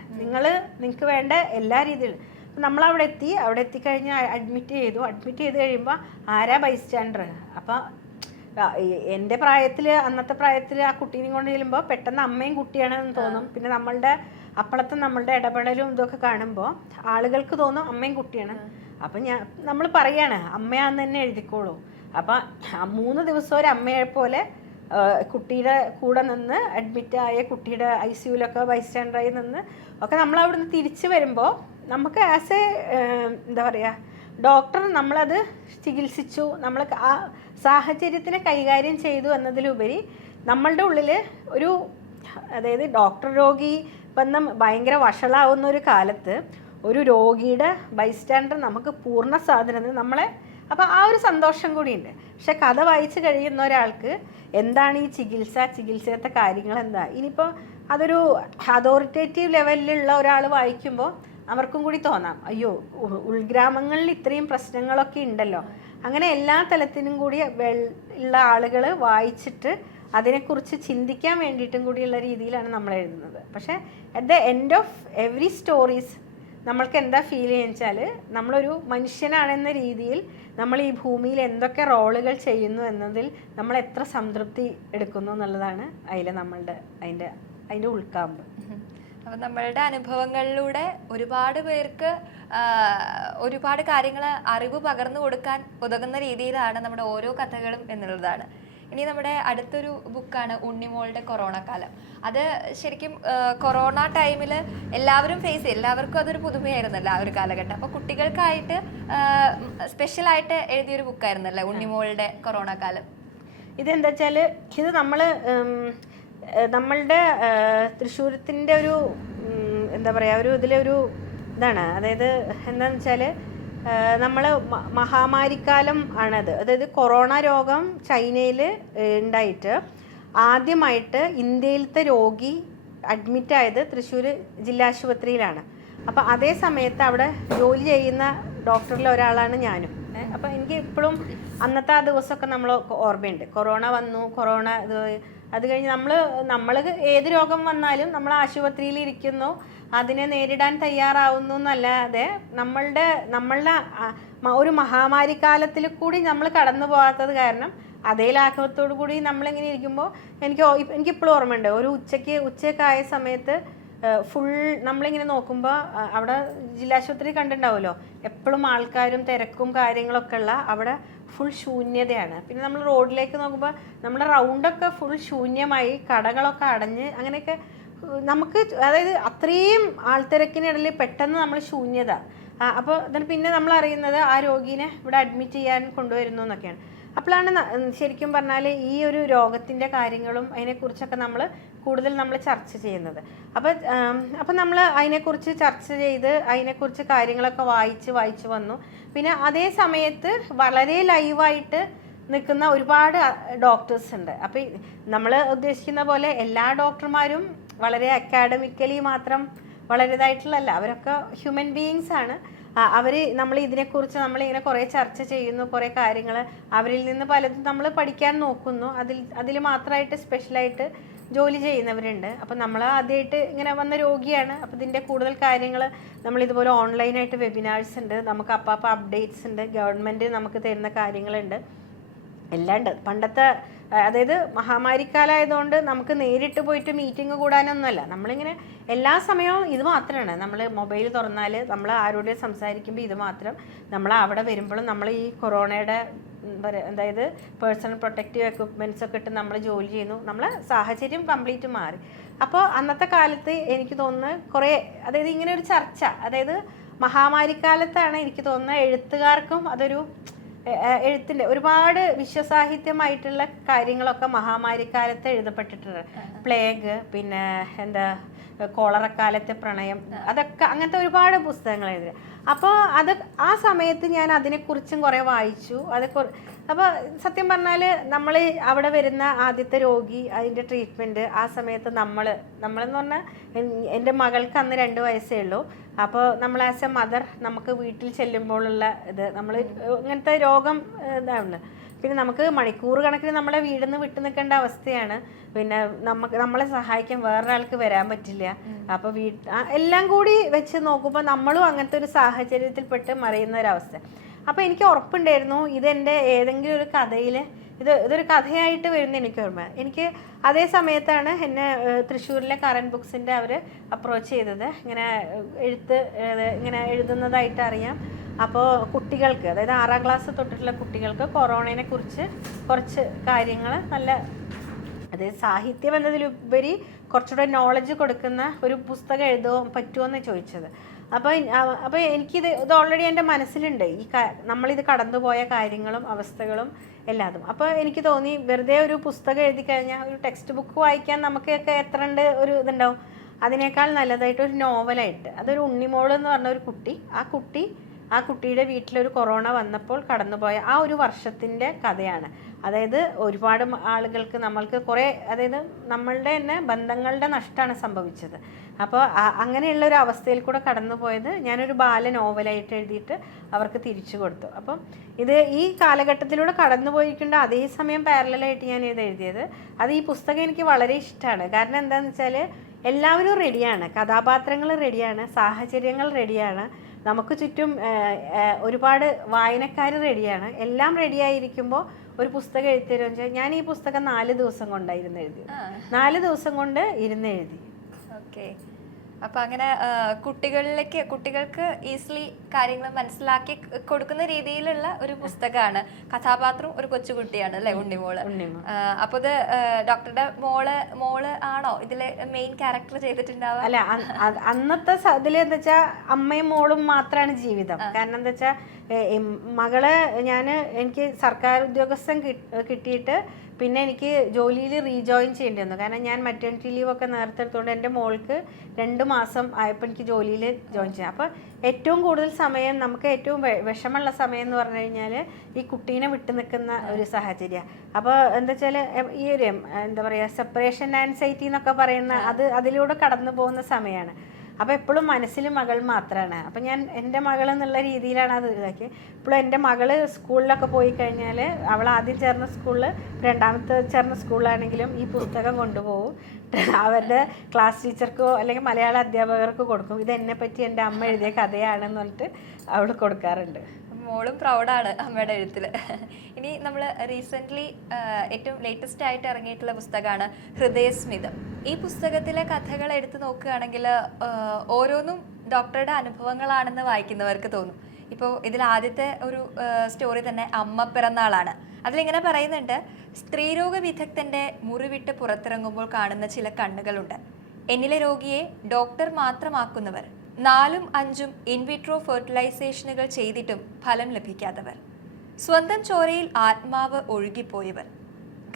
നിങ്ങൾക്ക് വേണ്ട എല്ലാ രീതിയിലും. നമ്മളവിടെ എത്തിക്കഴിഞ്ഞാൽ അഡ്മിറ്റ് ചെയ്ത് കഴിയുമ്പോൾ ആരാ ബൈസ്റ്റാൻഡർ? അപ്പം എൻ്റെ അന്നത്തെ പ്രായത്തിൽ ആ കുട്ടീനെയും കൊണ്ട് ചെല്ലുമ്പോൾ പെട്ടെന്ന് അമ്മയും കുട്ടിയാണെന്ന് തോന്നും. പിന്നെ നമ്മളുടെ ഇടപെടലും ഇതൊക്കെ കാണുമ്പോൾ ആളുകൾക്ക് തോന്നും അമ്മയും കുട്ടിയാണ്. അപ്പം നമ്മൾ പറയാണ് അമ്മയാന്ന് തന്നെ എഴുതിക്കോളൂ. അപ്പം 3 ദിവസം ഒരു അമ്മയെ പോലെ കുട്ടിയുടെ കൂടെ നിന്ന് അഡ്മിറ്റായ കുട്ടിയുടെ ICUലൊക്കെ ബൈസ്റ്റാൻഡറായി നിന്ന് ഒക്കെ നമ്മൾ അവിടുന്ന് തിരിച്ചു വരുമ്പോൾ നമുക്ക് ആസ് എന്താ പറയുക ഡോക്ടർ നമ്മളത് ചികിത്സിച്ചു, നമ്മൾ ആ സാഹചര്യത്തിനെ കൈകാര്യം ചെയ്തു എന്നതിലുപരി നമ്മളുടെ ഉള്ളിൽ അതായത് ഡോക്ടർ രോഗി ബന്ധം ഭയങ്കര വഷളാവുന്ന ഒരു കാലത്ത് ഒരു രോഗിയുടെ ബൈസ്റ്റാൻഡർ നമുക്ക് പൂർണ്ണ സ്വാതന്ത്ര്യം നമ്മളെ. അപ്പോൾ ആ ഒരു സന്തോഷം കൂടിയുണ്ട്. പക്ഷെ കഥ വായിച്ച് കഴിയുന്ന ഒരാൾക്ക് എന്താണ് ഈ ചികിത്സത്തെ കാര്യങ്ങൾ എന്താ, ഇനിയിപ്പോൾ അതൊരു അതോറിറ്റേറ്റീവ് ലെവലിലുള്ള ഒരാൾ വായിക്കുമ്പോൾ അവർക്കും കൂടി തോന്നാം അയ്യോ ഉൾഗ്രാമങ്ങളിൽ ഇത്രയും പ്രശ്നങ്ങളൊക്കെ ഉണ്ടല്ലോ. അങ്ങനെ എല്ലാ തലത്തിനും കൂടി ഉള്ള ആളുകൾ വായിച്ചിട്ട് അതിനെക്കുറിച്ച് ചിന്തിക്കാൻ വേണ്ടിയിട്ടും കൂടിയുള്ള രീതിയിലാണ് നമ്മൾ എഴുതുന്നത്. പക്ഷേ at the end of every stories നമ്മൾക്ക് എന്താ ഫീൽ ചെയ്യുക വെച്ചാൽ നമ്മളൊരു മനുഷ്യനാണെന്ന രീതിയിൽ നമ്മൾ ഈ ഭൂമിയിൽ എന്തൊക്കെ റോളുകൾ ചെയ്യുന്നു എന്നതിൽ നമ്മൾ എത്ര സംതൃപ്തി എടുക്കുന്നു എന്നുള്ളതാണ് അതിൻ്റെ ഉൾക്കാമ്പ്. അപ്പം നമ്മളുടെ അനുഭവങ്ങളിലൂടെ ഒരുപാട് പേർക്ക് ഒരുപാട് കാര്യങ്ങൾ അറിവ് പകർന്നു കൊടുക്കാൻ ഉതകുന്ന രീതിയിലാണ് നമ്മുടെ ഓരോ കഥകളും എന്നുള്ളതാണ്. ഇനി നമ്മുടെ അടുത്തൊരു ബുക്കാണ് ഉണ്ണിമോളുടെ കൊറോണ കാലം. അത് ശരിക്കും കൊറോണ ടൈമിൽ എല്ലാവർക്കും അതൊരു പുതുമയായിരുന്നല്ലോ ആ ഒരു കാലഘട്ടം. അപ്പോൾ കുട്ടികൾക്കായിട്ട് സ്പെഷ്യലായിട്ട് എഴുതിയൊരു ബുക്കായിരുന്നല്ലേ ഉണ്ണിമോളുടെ കൊറോണ കാലം. ഇതെന്താ വെച്ചാൽ ഇത് നമ്മളുടെ തൃശ്ശൂരത്തിൻ്റെ ഒരു എന്താ പറയുക ഇതിലൊരു ഇതാണ്. അതായത് എന്താണെന്ന് വെച്ചാൽ നമ്മൾ മഹാമാരിക്കാലം ആണത്. അതായത് കൊറോണ രോഗം ചൈനയിൽ ഉണ്ടായിട്ട് ആദ്യമായിട്ട് ഇന്ത്യയിലത്തെ രോഗി അഡ്മിറ്റായത് തൃശ്ശൂർ ജില്ലാശുപത്രിയിലാണ്. അപ്പോൾ അതേ സമയത്ത് അവിടെ ജോലി ചെയ്യുന്ന ഡോക്ടറിൽ ഒരാളാണ് ഞാനും. അപ്പോൾ എനിക്ക് ഇപ്പോഴും അന്നത്തെ ആ ദിവസമൊക്കെ നമ്മൾ ഓർമ്മയുണ്ട്. കൊറോണ വന്നു, അത് കഴിഞ്ഞ് നമ്മൾ ഏത് രോഗം വന്നാലും നമ്മൾ ആശുപത്രിയിൽ ഇരിക്കുന്നു, അതിനെ നേരിടാൻ തയ്യാറാവുന്നു എന്നല്ലാതെ നമ്മളുടെ ഒരു മഹാമാരി കാലത്തിൽ കൂടി നമ്മൾ കടന്നു പോകാത്തത് കാരണം അതേ ലാഘവത്തോടു കൂടി നമ്മളിങ്ങനെ ഇരിക്കുമ്പോൾ എനിക്കിപ്പോഴും ഓർമ്മയുണ്ട്. ഒരു ഉച്ചയൊക്കെ ആയ സമയത്ത് ഫുൾ നമ്മളിങ്ങനെ നോക്കുമ്പോൾ അവിടെ ജില്ലാശുപത്രി കണ്ടിട്ടുണ്ടാവുമല്ലോ, എപ്പോഴും ആൾക്കാരും തിരക്കും കാര്യങ്ങളൊക്കെ ഉള്ള അവിടെ ഫുൾ ശൂന്യതയാണ്. പിന്നെ നമ്മൾ റോഡിലേക്ക് നോക്കുമ്പോൾ നമ്മുടെ റൗണ്ടൊക്കെ ഫുൾ ശൂന്യമായി, കടകളൊക്കെ അടഞ്ഞ് അങ്ങനെയൊക്കെ നമുക്ക് അതായത് അത്രയും ആൾത്തിരക്കിനിടയിൽ പെട്ടെന്ന് നമ്മൾ ശൂന്യത. അപ്പോൾ അതിന് പിന്നെ നമ്മൾ അറിയുന്നത് ആ രോഗീനെ ഇവിടെ അഡ്മിറ്റ് ചെയ്യാൻ കൊണ്ടുവരുന്നു എന്നൊക്കെയാണ്. അപ്പോഴാണ് ശരിക്കും പറഞ്ഞാൽ ഈ ഒരു രോഗത്തിൻ്റെ കാര്യങ്ങളും അതിനെക്കുറിച്ചൊക്കെ കൂടുതൽ നമ്മൾ ചർച്ച ചെയ്യുന്നത്. അപ്പം നമ്മൾ അതിനെക്കുറിച്ച് ചർച്ച ചെയ്ത് അതിനെക്കുറിച്ച് കാര്യങ്ങളൊക്കെ വായിച്ച് വന്നു. പിന്നെ അതേ സമയത്ത് വളരെ ലൈവായിട്ട് നിൽക്കുന്ന ഒരുപാട് ഡോക്ടേഴ്സ് ഉണ്ട്. അപ്പോൾ നമ്മൾ ഉദ്ദേശിക്കുന്ന പോലെ എല്ലാ ഡോക്ടർമാരും വളരെ അക്കാഡമിക്കലി മാത്രം വളരെതായിട്ടുള്ളല്ല, അവരൊക്കെ ഹ്യൂമൻ ബീയിങ്സ് ആണ്. അവർ നമ്മൾ ഇതിനെക്കുറിച്ച് നമ്മളിങ്ങനെ കുറേ ചർച്ച ചെയ്യുന്നു, കുറേ കാര്യങ്ങൾ അവരിൽ നിന്ന് പലതും നമ്മൾ പഠിക്കാൻ നോക്കുന്നു. അതിൽ മാത്രമായിട്ട് സ്പെഷ്യലായിട്ട് ജോലി ചെയ്യുന്നവരുണ്ട്. അപ്പം നമ്മൾ ആദ്യമായിട്ട് ഇങ്ങനെ വന്ന രോഗിയാണ്. അപ്പോൾ ഇതിൻ്റെ കൂടുതൽ കാര്യങ്ങൾ നമ്മളിതുപോലെ ഓൺലൈനായിട്ട് വെബിനാഴ്സ് ഉണ്ട്, നമുക്ക് അപ്പം അപ്ഡേറ്റ്സ് ഉണ്ട്, ഗവൺമെൻറ് നമുക്ക് തരുന്ന കാര്യങ്ങളുണ്ട്, എല്ലാം ഉണ്ട്. പണ്ടത്തെ അതായത് മഹാമാരിക്കാലമായതുകൊണ്ട് നമുക്ക് നേരിട്ട് പോയിട്ട് മീറ്റിംഗ് കൂടാനൊന്നുമല്ല, നമ്മളിങ്ങനെ എല്ലാ സമയവും ഇത് മാത്രമാണ്. നമ്മൾ മൊബൈൽ തുറന്നാൽ നമ്മൾ ആരോടും സംസാരിക്കുമ്പോൾ ഇത് മാത്രം. നമ്മൾ അവിടെ വരുമ്പോഴും നമ്മൾ ഈ കൊറോണയുടെ അതായത് പേഴ്സണൽ പ്രൊട്ടക്റ്റീവ് എക്വിപ്മെൻറ്റ്സ് ഒക്കെ ഇട്ട് നമ്മൾ ജോലി ചെയ്യുന്നു. നമ്മളെ സാഹചര്യം കംപ്ലീറ്റ് മാറി. അപ്പോൾ അന്നത്തെ കാലത്ത് എനിക്ക് തോന്നുന്നു കുറേ, അതായത് ഇങ്ങനെ ഒരു ചർച്ച, അതായത് മഹാമാരിക്കാലത്താണ് എനിക്ക് തോന്നുന്നത് എഴുത്തുകാർക്കും അതൊരു എഴുത്തിൻ്റെ ഒരുപാട് വിശ്വസാഹിത്യമായിട്ടുള്ള കാര്യങ്ങളൊക്കെ മഹാമാരിക്കാലത്ത് എഴുതപ്പെട്ടിട്ടുണ്ട്. പ്ലേഗ്, പിന്നെ എന്താ കോളറക്കാലത്തെ പ്രണയം, അതൊക്കെ അങ്ങനത്തെ ഒരുപാട് പുസ്തകങ്ങൾ എഴുതി. അപ്പോൾ ആ സമയത്ത് ഞാൻ അതിനെക്കുറിച്ചും കുറേ വായിച്ചു. അപ്പോൾ സത്യം പറഞ്ഞാൽ നമ്മൾ അവിടെ വരുന്ന ആദ്യത്തെ രോഗി, അതിൻ്റെ ട്രീറ്റ്മെൻറ്റ്, ആ സമയത്ത് നമ്മളെന്ന് പറഞ്ഞാൽ എൻ്റെ മകൾക്ക് അന്ന് 2 വയസ്സേ ഉള്ളൂ. അപ്പോൾ നമ്മൾ ആസ് എ മദർ നമുക്ക് വീട്ടിൽ ചെല്ലുമ്പോഴുള്ള ഇത് നമ്മൾ ഇങ്ങനത്തെ രോഗം ഇതാണ്. പിന്നെ നമുക്ക് മണിക്കൂർ കണക്കിന് നമ്മളെ വീടിൽ നിന്ന് വിട്ടു നിൽക്കേണ്ട അവസ്ഥയാണ്. പിന്നെ നമ്മളെ സഹായിക്കാൻ വേറൊരാൾക്ക് വരാൻ പറ്റില്ല. അപ്പോൾ എല്ലാം കൂടി വെച്ച് നോക്കുമ്പോൾ നമ്മളും അങ്ങനത്തെ ഒരു സാഹചര്യത്തിൽപ്പെട്ട് മറിയുന്ന ഒരവസ്ഥ. അപ്പോൾ എനിക്ക് ഉറപ്പുണ്ടായിരുന്നു ഇതെൻ്റെ ഏതെങ്കിലും ഒരു കഥയിൽ ഇതൊരു കഥയായിട്ട് വരുന്ന എനിക്ക് ഓർമ്മ. എനിക്ക് അതേ സമയത്താണ് എന്നെ തൃശ്ശൂരിലെ കറൻ ബുക്സിൻ്റെ അവർ അപ്രോച്ച് ചെയ്തത്. ഇങ്ങനെ എഴുതുന്നതായിട്ട് അറിയാം. അപ്പോൾ കുട്ടികൾക്ക്, അതായത് 6ാം ക്ലാസ് തൊട്ടിട്ടുള്ള കുട്ടികൾക്ക് കൊറോണയെ കുറിച്ച് കുറച്ച് കാര്യങ്ങൾ നല്ല, അതായത് സാഹിത്യം എന്നതിലുപരി കുറച്ചുകൂടെ നോളജ് കൊടുക്കുന്ന ഒരു പുസ്തകം എഴുതാൻ പറ്റുമോ എന്ന് ചോദിച്ചത്. അപ്പോൾ എനിക്കിത് ഓൾറെഡി എൻ്റെ മനസ്സിലുണ്ട്, നമ്മളിത് കടന്നുപോയ കാര്യങ്ങളും അവസ്ഥകളും എല്ലാതും. അപ്പോൾ എനിക്ക് തോന്നി വെറുതെ ഒരു പുസ്തകം എഴുതി കഴിഞ്ഞാൽ ഒരു ടെക്സ്റ്റ് ബുക്ക് വായിക്കാൻ നമുക്കൊക്കെ എത്രണ്ട് ഒരു ഇതുണ്ടാവും, അതിനേക്കാൾ നല്ലതായിട്ട് ഒരു നോവലായിട്ട്. അതൊരു ഉണ്ണിമോൾ എന്ന് പറഞ്ഞ ഒരു കുട്ടി, ആ കുട്ടിയുടെ വീട്ടിലൊരു കൊറോണ വന്നപ്പോൾ കടന്നുപോയ ആ ഒരു വർഷത്തിൻ്റെ കഥയാണ്. അതായത് ഒരുപാട് ആളുകൾക്ക് നമ്മൾക്ക് കുറേ, അതായത് നമ്മളുടെ തന്നെ ബന്ധങ്ങളുടെ നഷ്ടമാണ് സംഭവിച്ചത്. അപ്പോൾ അങ്ങനെയുള്ള ഒരു അവസ്ഥയിൽ കൂടെ കടന്നുപോയത് ഞാനൊരു ബാല നോവലായിട്ട് എഴുതിയിട്ട് അവർക്ക് തിരിച്ചു കൊടുത്തു. അപ്പം ഇത് ഈ കാലഘട്ടത്തിലൂടെ കടന്നു പോയിരിക്കേണ്ട അതേസമയം പാരലായിട്ട് ഞാൻ ഇത് എഴുതിയത്. അത് ഈ പുസ്തകം എനിക്ക് വളരെ ഇഷ്ടമാണ്. കാരണം എന്താണെന്ന് വെച്ചാൽ എല്ലാവരും റെഡിയാണ്, കഥാപാത്രങ്ങൾ റെഡിയാണ്, സാഹചര്യങ്ങൾ റെഡിയാണ്, നമുക്ക് ചുറ്റും ഒരുപാട് വായനക്കാർ റെഡിയാണ്. എല്ലാം റെഡിയായിരിക്കുമ്പോൾ ഒരു പുസ്തകം എഴുതിത്തരുമെന്ന് വെച്ചാൽ ഞാൻ ഈ പുസ്തകം 4 ദിവസം കൊണ്ടായിരുന്നു എഴുതിയത്. 4 ദിവസം കൊണ്ട് ഇരുന്ന് എഴുതി. ഓക്കെ. അപ്പം അങ്ങനെ കുട്ടികൾക്ക് ഈസിലി കാര്യങ്ങൾ മനസ്സിലാക്കി കൊടുക്കുന്ന രീതിയിലുള്ള ഒരു പുസ്തകമാണ്. കഥാപാത്രം ഒരു കൊച്ചുകുട്ടിയാണ് അല്ലേ, ഉണ്ണിമോള്. അപ്പോൾ ഇത് ഡോക്ടറുടെ മോള് ആണോ ഇതിലെ മെയിൻ ക്യാരക്ടർ ചെയ്തിട്ടുണ്ടാവുക? അല്ല, അന്നത്തെ ഇതിൽ എന്താ വെച്ചാൽ അമ്മയും മോളും മാത്രമാണ് ജീവിതം. കാരണം എന്താ വെച്ചാൽ എനിക്ക് സർക്കാർ ഉദ്യോഗസ്ഥൻ കിട്ടിയിട്ട് പിന്നെ എനിക്ക് ജോലിയിൽ റീജോയിൻ ചെയ്യേണ്ടി വന്നു. കാരണം ഞാൻ മെറ്റേണിറ്റി ലീവൊക്കെ നേരത്തെ എടുത്തുകൊണ്ട് എൻ്റെ മോൾക്ക് 2 മാസം ആയപ്പോൾ എനിക്ക് ജോലിയിൽ ജോയിൻ ചെയ്യാം. അപ്പോൾ ഏറ്റവും കൂടുതൽ സമയം, നമുക്ക് ഏറ്റവും വിഷമമുള്ള സമയം എന്ന് പറഞ്ഞു കഴിഞ്ഞാൽ ഈ കുട്ടീനെ വിട്ടു നിൽക്കുന്ന ഒരു സാഹചര്യമാണ്. അപ്പോൾ എന്താ വെച്ചാൽ ഈ ഒരു എന്താ പറയുക, സെപ്പറേഷൻ ആൻസൈറ്റി എന്നൊക്കെ പറയുന്ന അതിലൂടെ കടന്നു പോകുന്ന സമയമാണ്. അപ്പോൾ എപ്പോഴും മനസ്സിൽ മകൾ മാത്രമാണ്. അപ്പം ഞാൻ എൻ്റെ മകൾ എന്നുള്ള രീതിയിലാണ് അത് ഇതാക്കി. ഇപ്പോഴും എൻ്റെ മകൾ സ്കൂളിലൊക്കെ പോയി കഴിഞ്ഞാൽ അവൾ ആദ്യം ചേർന്ന സ്കൂളിൽ, രണ്ടാമത്തെ ചേർന്ന സ്കൂളിലാണെങ്കിലും ഈ പുസ്തകം കൊണ്ടുപോകും. അവരുടെ ക്ലാസ് ടീച്ചർക്കോ അല്ലെങ്കിൽ മലയാള അധ്യാപകർക്ക് കൊടുക്കും. ഇത് എന്നെ പറ്റി എൻ്റെ അമ്മ എഴുതിയ കഥയാണെന്ന് പറഞ്ഞിട്ട് അവൾ കൊടുക്കാറുണ്ട്. മോളും പ്രൗഡാണ് അമ്മയുടെ എഴുത്തിൽ. ഇനി നമ്മൾ റീസെൻ്റ്ലി ഏറ്റവും ലേറ്റസ്റ്റ് ആയിട്ട് ഇറങ്ങിയിട്ടുള്ള പുസ്തകമാണ് ഹൃദയസ്മിതം. ഈ പുസ്തകത്തിലെ കഥകൾ എടുത്തു നോക്കുകയാണെങ്കിൽ ഓരോന്നും ഡോക്ടറുടെ അനുഭവങ്ങളാണെന്ന് വായിക്കുന്നവർക്ക് തോന്നും. ഇപ്പോൾ ഇതിൽ ആദ്യത്തെ ഒരു സ്റ്റോറി തന്നെ അമ്മ പിറന്നാളാണ്. അതിലിങ്ങനെ പറയുന്നുണ്ട്, സ്ത്രീരോഗ വിദഗ്ധൻ്റെ മുറിവിട്ട് പുറത്തിറങ്ങുമ്പോൾ കാണുന്ന ചില കണ്ണുകളുണ്ട്. എന്നിലെ രോഗിയെ ഡോക്ടർ മാത്രമാക്കുന്നവർ, 4ഉം 5ഉം ഇൻവിട്രോ ഫെർട്ടിലൈസേഷനുകൾ ചെയ്തിട്ടും ഫലം ലഭിക്കാത്തവർ, സ്വന്തം ചോരയിൽ ആത്മാവ് ഒഴുകിപ്പോയവർ,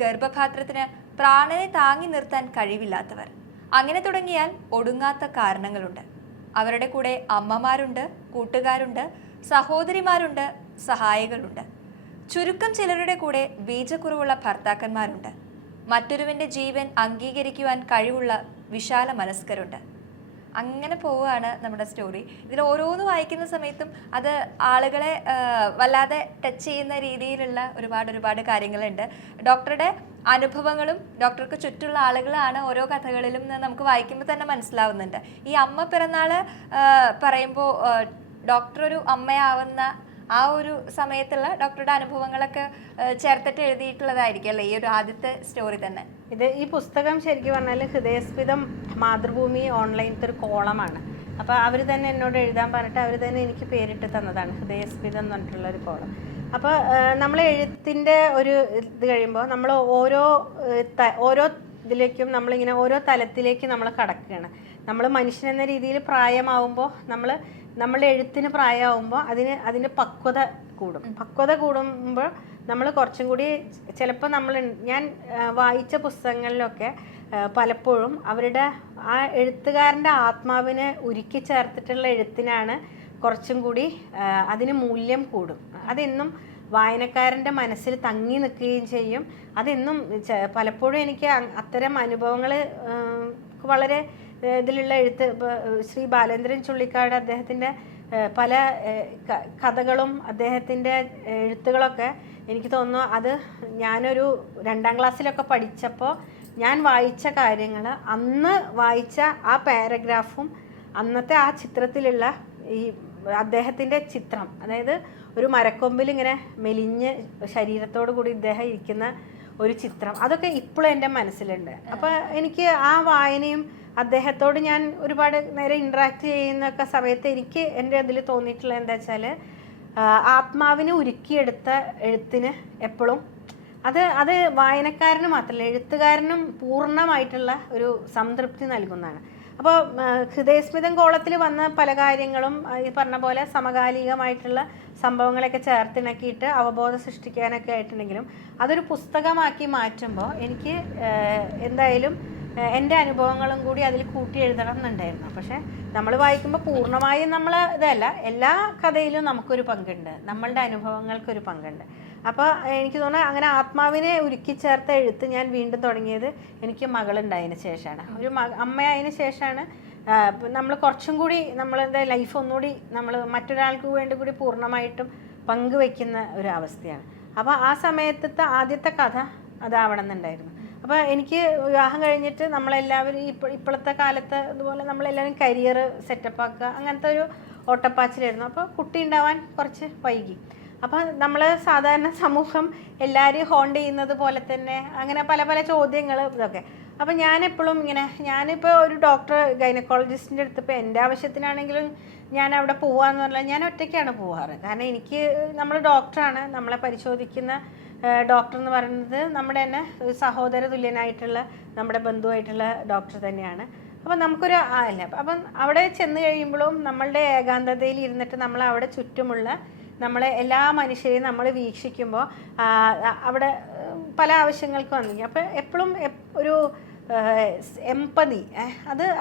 ഗർഭപാത്രത്തിന് പ്രാണനെ താങ്ങി നിർത്താൻ കഴിവില്ലാത്തവർ, അങ്ങനെ തുടങ്ങിയാൽ ഒടുങ്ങാത്ത കാരണങ്ങളുണ്ട്. അവരുടെ കൂടെ അമ്മമാരുണ്ട്, കൂട്ടുകാരുണ്ട്, സഹോദരിമാരുണ്ട്, സഹായികളുണ്ട്. ചുരുക്കം ചിലരുടെ കൂടെ ബീജക്കുറവുള്ള ഭർത്താക്കന്മാരുണ്ട്. മറ്റൊരുവന്റെ ജീവൻ അംഗീകരിക്കുവാൻ കഴിവുള്ള വിശാല മനസ്കരുണ്ട്. അങ്ങനെ പോവുകയാണ് നമ്മുടെ സ്റ്റോറി. ഇതിൽ ഓരോന്ന് വായിക്കുന്ന സമയത്തും അത് ആളുകളെ വല്ലാതെ ടച്ച് ചെയ്യുന്ന രീതിയിലുള്ള ഒരുപാട് കാര്യങ്ങളുണ്ട്. ഡോക്ടറുടെ അനുഭവങ്ങളും ഡോക്ടർക്ക് ചുറ്റുള്ള ആളുകളാണ് ഓരോ കഥകളിലും നമുക്ക് വായിക്കുമ്പോൾ തന്നെ മനസ്സിലാവുന്നുണ്ട്. ഈ അമ്മ പിറന്നാൾ പറയുമ്പോൾ ഡോക്ടർ ഒരു അമ്മയാവുന്ന ആ ഒരു സമയത്തുള്ള ഡോക്ടറുടെ അനുഭവങ്ങളൊക്കെ ചേർത്തിട്ട് എഴുതിയിട്ടുള്ളതായിരിക്കും അല്ലേ ഈ ഒരു ആദ്യത്തെ സ്റ്റോറി തന്നെ? ഈ പുസ്തകം ശരിക്കും പറഞ്ഞാൽ ഹൃദയസ്മിതം മാതൃഭൂമി ഓൺലൈനത്തെ ഒരു കോളമാണ്. അപ്പോൾ അവർ തന്നെ എന്നോട് എഴുതാൻ പറഞ്ഞിട്ട് അവർ തന്നെ എനിക്ക് പേരിട്ട് തന്നതാണ് ഹൃദയസ്മിതം എന്ന് പറഞ്ഞിട്ടുള്ള ഒരു കോളം. അപ്പോൾ നമ്മൾ എഴുത്തിൻ്റെ ഒരു ഇത് കഴിയുമ്പോൾ നമ്മൾ ഓരോ ഇതിലേക്കും നമ്മളിങ്ങനെ ഓരോ തലത്തിലേക്ക് നമ്മൾ കടക്കുകയാണ്. നമ്മൾ മനുഷ്യൻ എന്ന രീതിയിൽ പ്രായമാവുമ്പോൾ നമ്മളുടെ എഴുത്തിന് പ്രായമാകുമ്പോൾ അതിന് പക്വത കൂടുമ്പോൾ നമ്മൾ കുറച്ചും കൂടി ചിലപ്പോൾ ഞാൻ വായിച്ച പുസ്തകങ്ങളിലൊക്കെ പലപ്പോഴും അവരുടെ ആ എഴുത്തുകാരൻ്റെ ആത്മാവിനെ ഉരുക്കി ചേർത്തിട്ടുള്ള എഴുത്തിനാണ് കുറച്ചും കൂടി അതിന് മൂല്യം കൂടും. അതെന്നും വായനക്കാരൻ്റെ മനസ്സിൽ തങ്ങി നിൽക്കുകയും ചെയ്യും. അതെന്നും പലപ്പോഴും എനിക്ക് അത്തരം അനുഭവങ്ങൾ വളരെ ഇതിലുള്ള ശ്രീ ബാലേന്ദ്രൻ ചുള്ളിക്കാട് അദ്ദേഹത്തിൻ്റെ പല കഥകളും അദ്ദേഹത്തിൻ്റെ എഴുത്തുകളൊക്കെ എനിക്ക് തോന്നുന്നു അത് ഞാനൊരു 2ാം ക്ലാസ്സിലൊക്കെ പഠിച്ചപ്പോൾ ഞാൻ വായിച്ച കാര്യങ്ങൾ അന്ന് വായിച്ച ആ പാരഗ്രാഫും അന്നത്തെ ആ ചിത്രത്തിലുള്ള ഈ അദ്ദേഹത്തിൻ്റെ ചിത്രം, അതായത് ഒരു മരക്കൊമ്പിൽ ഇങ്ങനെ മെലിഞ്ഞ് ശരീരത്തോടു കൂടി ഇദ്ദേഹം ഇരിക്കുന്ന ഒരു ചിത്രം, അതൊക്കെ ഇപ്പോഴും എൻ്റെ മനസ്സിലുണ്ട്. അപ്പോൾ എനിക്ക് ആ വായനയും അദ്ദേഹത്തോട് ഞാൻ ഒരുപാട് നേരം ഇൻട്രാക്ട് ചെയ്യുന്നൊക്കെ സമയത്ത് എനിക്ക് എൻ്റെ അതിൽ തോന്നിയിട്ടുള്ളത് എന്താ വെച്ചാൽ ആത്മാവിനെ ഉരുക്കിയെടുത്ത എഴുത്തിന് എപ്പോഴും അത് വായനക്കാരന് മാത്രമല്ല എഴുത്തുകാരനും പൂർണ്ണമായിട്ടുള്ള ഒരു സംതൃപ്തി നൽകുന്നതാണ്. അപ്പോൾ ഹൃദയസ്മിതം കോളത്തിൽ വന്ന പല കാര്യങ്ങളും ഈ പറഞ്ഞ പോലെ സമകാലികമായിട്ടുള്ള സംഭവങ്ങളൊക്കെ ചേർത്തിണക്കിയിട്ട് അവബോധം സൃഷ്ടിക്കാനൊക്കെ ആയിട്ടുണ്ടെങ്കിലും അതൊരു പുസ്തകമാക്കി മാറ്റുമ്പോൾ എനിക്ക് എന്തായാലും എൻ്റെ അനുഭവങ്ങളും കൂടി അതിൽ കൂട്ടി എഴുതണം എന്നുണ്ടായിരുന്നു. പക്ഷേ നമ്മൾ വായിക്കുമ്പോൾ പൂർണ്ണമായും നമ്മൾ ഇതല്ല, എല്ലാ കഥയിലും നമുക്കൊരു പങ്കുണ്ട്, നമ്മളുടെ അനുഭവങ്ങൾക്കൊരു പങ്കുണ്ട്. അപ്പോൾ എനിക്ക് തോന്നുന്നു അങ്ങനെ ആത്മാവിനെ ഉരുക്കി ചേർത്ത എഴുത്ത് ഞാൻ വീണ്ടും തുടങ്ങിയത് എനിക്ക് മകളുണ്ടായതിന് ശേഷമാണ്. ഒരു അമ്മയായതിന് ശേഷമാണ് നമ്മൾ കുറച്ചും കൂടി നമ്മളുടെ ലൈഫ് ഒന്നുകൂടി നമ്മൾ മറ്റൊരാൾക്ക് വേണ്ടി കൂടി പൂർണ്ണമായിട്ടും പങ്കുവെക്കുന്ന ഒരു അവസ്ഥയാണ്. അപ്പോൾ ആ സമയത്തത്തെ ആദ്യത്തെ കഥ അതാവണം എന്നുണ്ടായിരുന്നു. അപ്പോൾ എനിക്ക് വിവാഹം കഴിഞ്ഞിട്ട് നമ്മളെല്ലാവരും ഇപ്പോഴത്തെ കാലത്ത് ഇതുപോലെ നമ്മളെല്ലാവരും കരിയർ സെറ്റപ്പ് ആക്കുക അങ്ങനത്തെ ഒരു ഓട്ടപ്പാച്ചിലായിരുന്നു. അപ്പോൾ കുട്ടി ഉണ്ടാവാൻ കുറച്ച് വൈകി. അപ്പോൾ നമ്മൾ സാധാരണ സമൂഹം എല്ലാവരെയും ഹോണ്ട് ചെയ്യുന്നത് പോലെ തന്നെ അങ്ങനെ പല പല ചോദ്യങ്ങൾ ഇതൊക്കെ. അപ്പോൾ ഞാനെപ്പോഴും ഞാനിപ്പോൾ ഒരു ഡോക്ടർ ഗൈനക്കോളജിസ്റ്റിൻ്റെ അടുത്ത് ഇപ്പോൾ എൻ്റെ ആവശ്യത്തിനാണെങ്കിലും ഞാൻ അവിടെ പോവാന്ന് പറഞ്ഞാൽ ഞാൻ ഒറ്റയ്ക്കാണ് പോവാറ്. കാരണം നമ്മൾ ഡോക്ടറാണ്, നമ്മളെ പരിശോധിക്കുന്ന ഡോക്ടർ എന്ന് പറയുന്നത് നമ്മുടെ തന്നെ സഹോദര തുല്യനായിട്ടുള്ള നമ്മുടെ ബന്ധുവായിട്ടുള്ള ഡോക്ടർ തന്നെയാണ്. അപ്പം നമുക്കൊരു അല്ല അപ്പം അവിടെ ചെന്ന് കഴിയുമ്പോഴും നമ്മളുടെ ഏകാന്തതയിൽ ഇരുന്നിട്ട് നമ്മൾ അവിടെ ചുറ്റുമുള്ള നമ്മളെ എല്ലാ മനുഷ്യരെയും നമ്മൾ വീക്ഷിക്കുമ്പോൾ അവിടെ പല ആവശ്യങ്ങൾക്ക് വന്നിരിക്കും. അപ്പോൾ എപ്പോഴും ഒരു എമ്പതി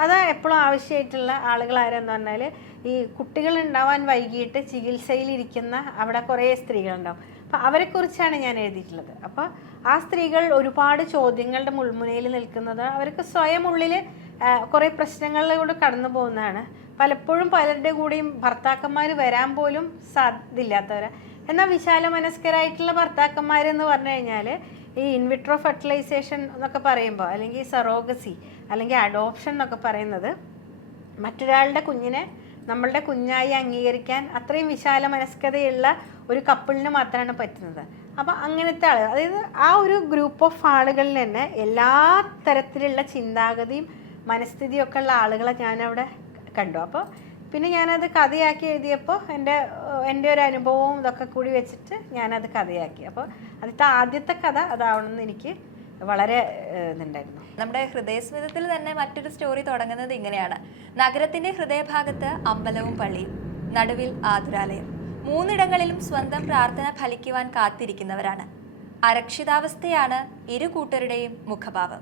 അതാ എപ്പോഴും ആവശ്യമായിട്ടുള്ള ആളുകൾ ആരെന്ന് പറഞ്ഞാൽ ഈ കുട്ടികളുണ്ടാവാൻ വൈകിട്ട് ചികിത്സയിലിരിക്കുന്ന അവിടെ കുറേ സ്ത്രീകളുണ്ടാവും. അപ്പോൾ അവരെക്കുറിച്ചാണ് ഞാൻ എഴുതിയിട്ടുള്ളത്. അപ്പോൾ ആ സ്ത്രീകൾ ഒരുപാട് ചോദ്യങ്ങളുടെ മുൾമുനയിൽ നിൽക്കുന്നത്, അവർക്ക് സ്വയം ഉള്ളിൽ കുറേ പ്രശ്നങ്ങളിലൂടെ കടന്നു പോകുന്നതാണ്. പലപ്പോഴും പലരുടെ കൂടെയും ഭർത്താക്കന്മാർ വരാൻ പോലും സാധ്യതയില്ലാത്തവരാ. എന്നാൽ വിശാല മനസ്കരായിട്ടുള്ള ഭർത്താക്കന്മാരെന്ന് പറഞ്ഞു കഴിഞ്ഞാൽ ഈ ഇൻവിട്രോ ഫെർട്ടിലൈസേഷൻ എന്നൊക്കെ പറയുമ്പോൾ അല്ലെങ്കിൽ സറോഗസി അല്ലെങ്കിൽ അഡോപ്ഷൻ എന്നൊക്കെ പറയുന്നത് മറ്റൊരാളുടെ കുഞ്ഞിനെ നമ്മളുടെ കുഞ്ഞായി അംഗീകരിക്കാൻ അത്രയും വിശാല മനസ്കതയുള്ള ഒരു കപ്പിളിന് മാത്രമാണ് പറ്റുന്നത്. അപ്പോൾ അങ്ങനത്തെ ആളുകൾ, അതായത് ആ ഒരു ഗ്രൂപ്പ് ഓഫ് ആളുകളിൽ തന്നെ എല്ലാ തരത്തിലുള്ള ചിന്താഗതിയും മനസ്ഥിതിയൊക്കെ ഉള്ള ആളുകളെ ഞാനവിടെ കണ്ടു. അപ്പോൾ പിന്നെ ഞാനത് കഥയാക്കി എഴുതിയപ്പോൾ എൻ്റെ ഒരു അനുഭവവും ഇതൊക്കെ കൂടി വെച്ചിട്ട് ഞാനത് കഥയാക്കി. അപ്പോൾ അതിലത്തെ ആദ്യത്തെ കഥ അതാവണമെന്ന് എനിക്ക് വളരെ ഇതുണ്ടായിരുന്നു. നമ്മുടെ ഹൃദയസ്മിതത്തിൽ തന്നെ മറ്റൊരു സ്റ്റോറി തുടങ്ങുന്നത് ഇങ്ങനെയാണ്. നഗരത്തിന്റെ ഹൃദയഭാഗത്ത് അമ്പലവും പള്ളിയും, നടുവിൽ ആതുരാലയം. 3 ഇടങ്ങളിലും സ്വന്തം പ്രാർത്ഥന ഫലിക്കുവാൻ കാത്തിരിക്കുന്നവരാണ്. അരക്ഷിതാവസ്ഥയാണ് ഇരു കൂട്ടരുടെയും മുഖഭാവം.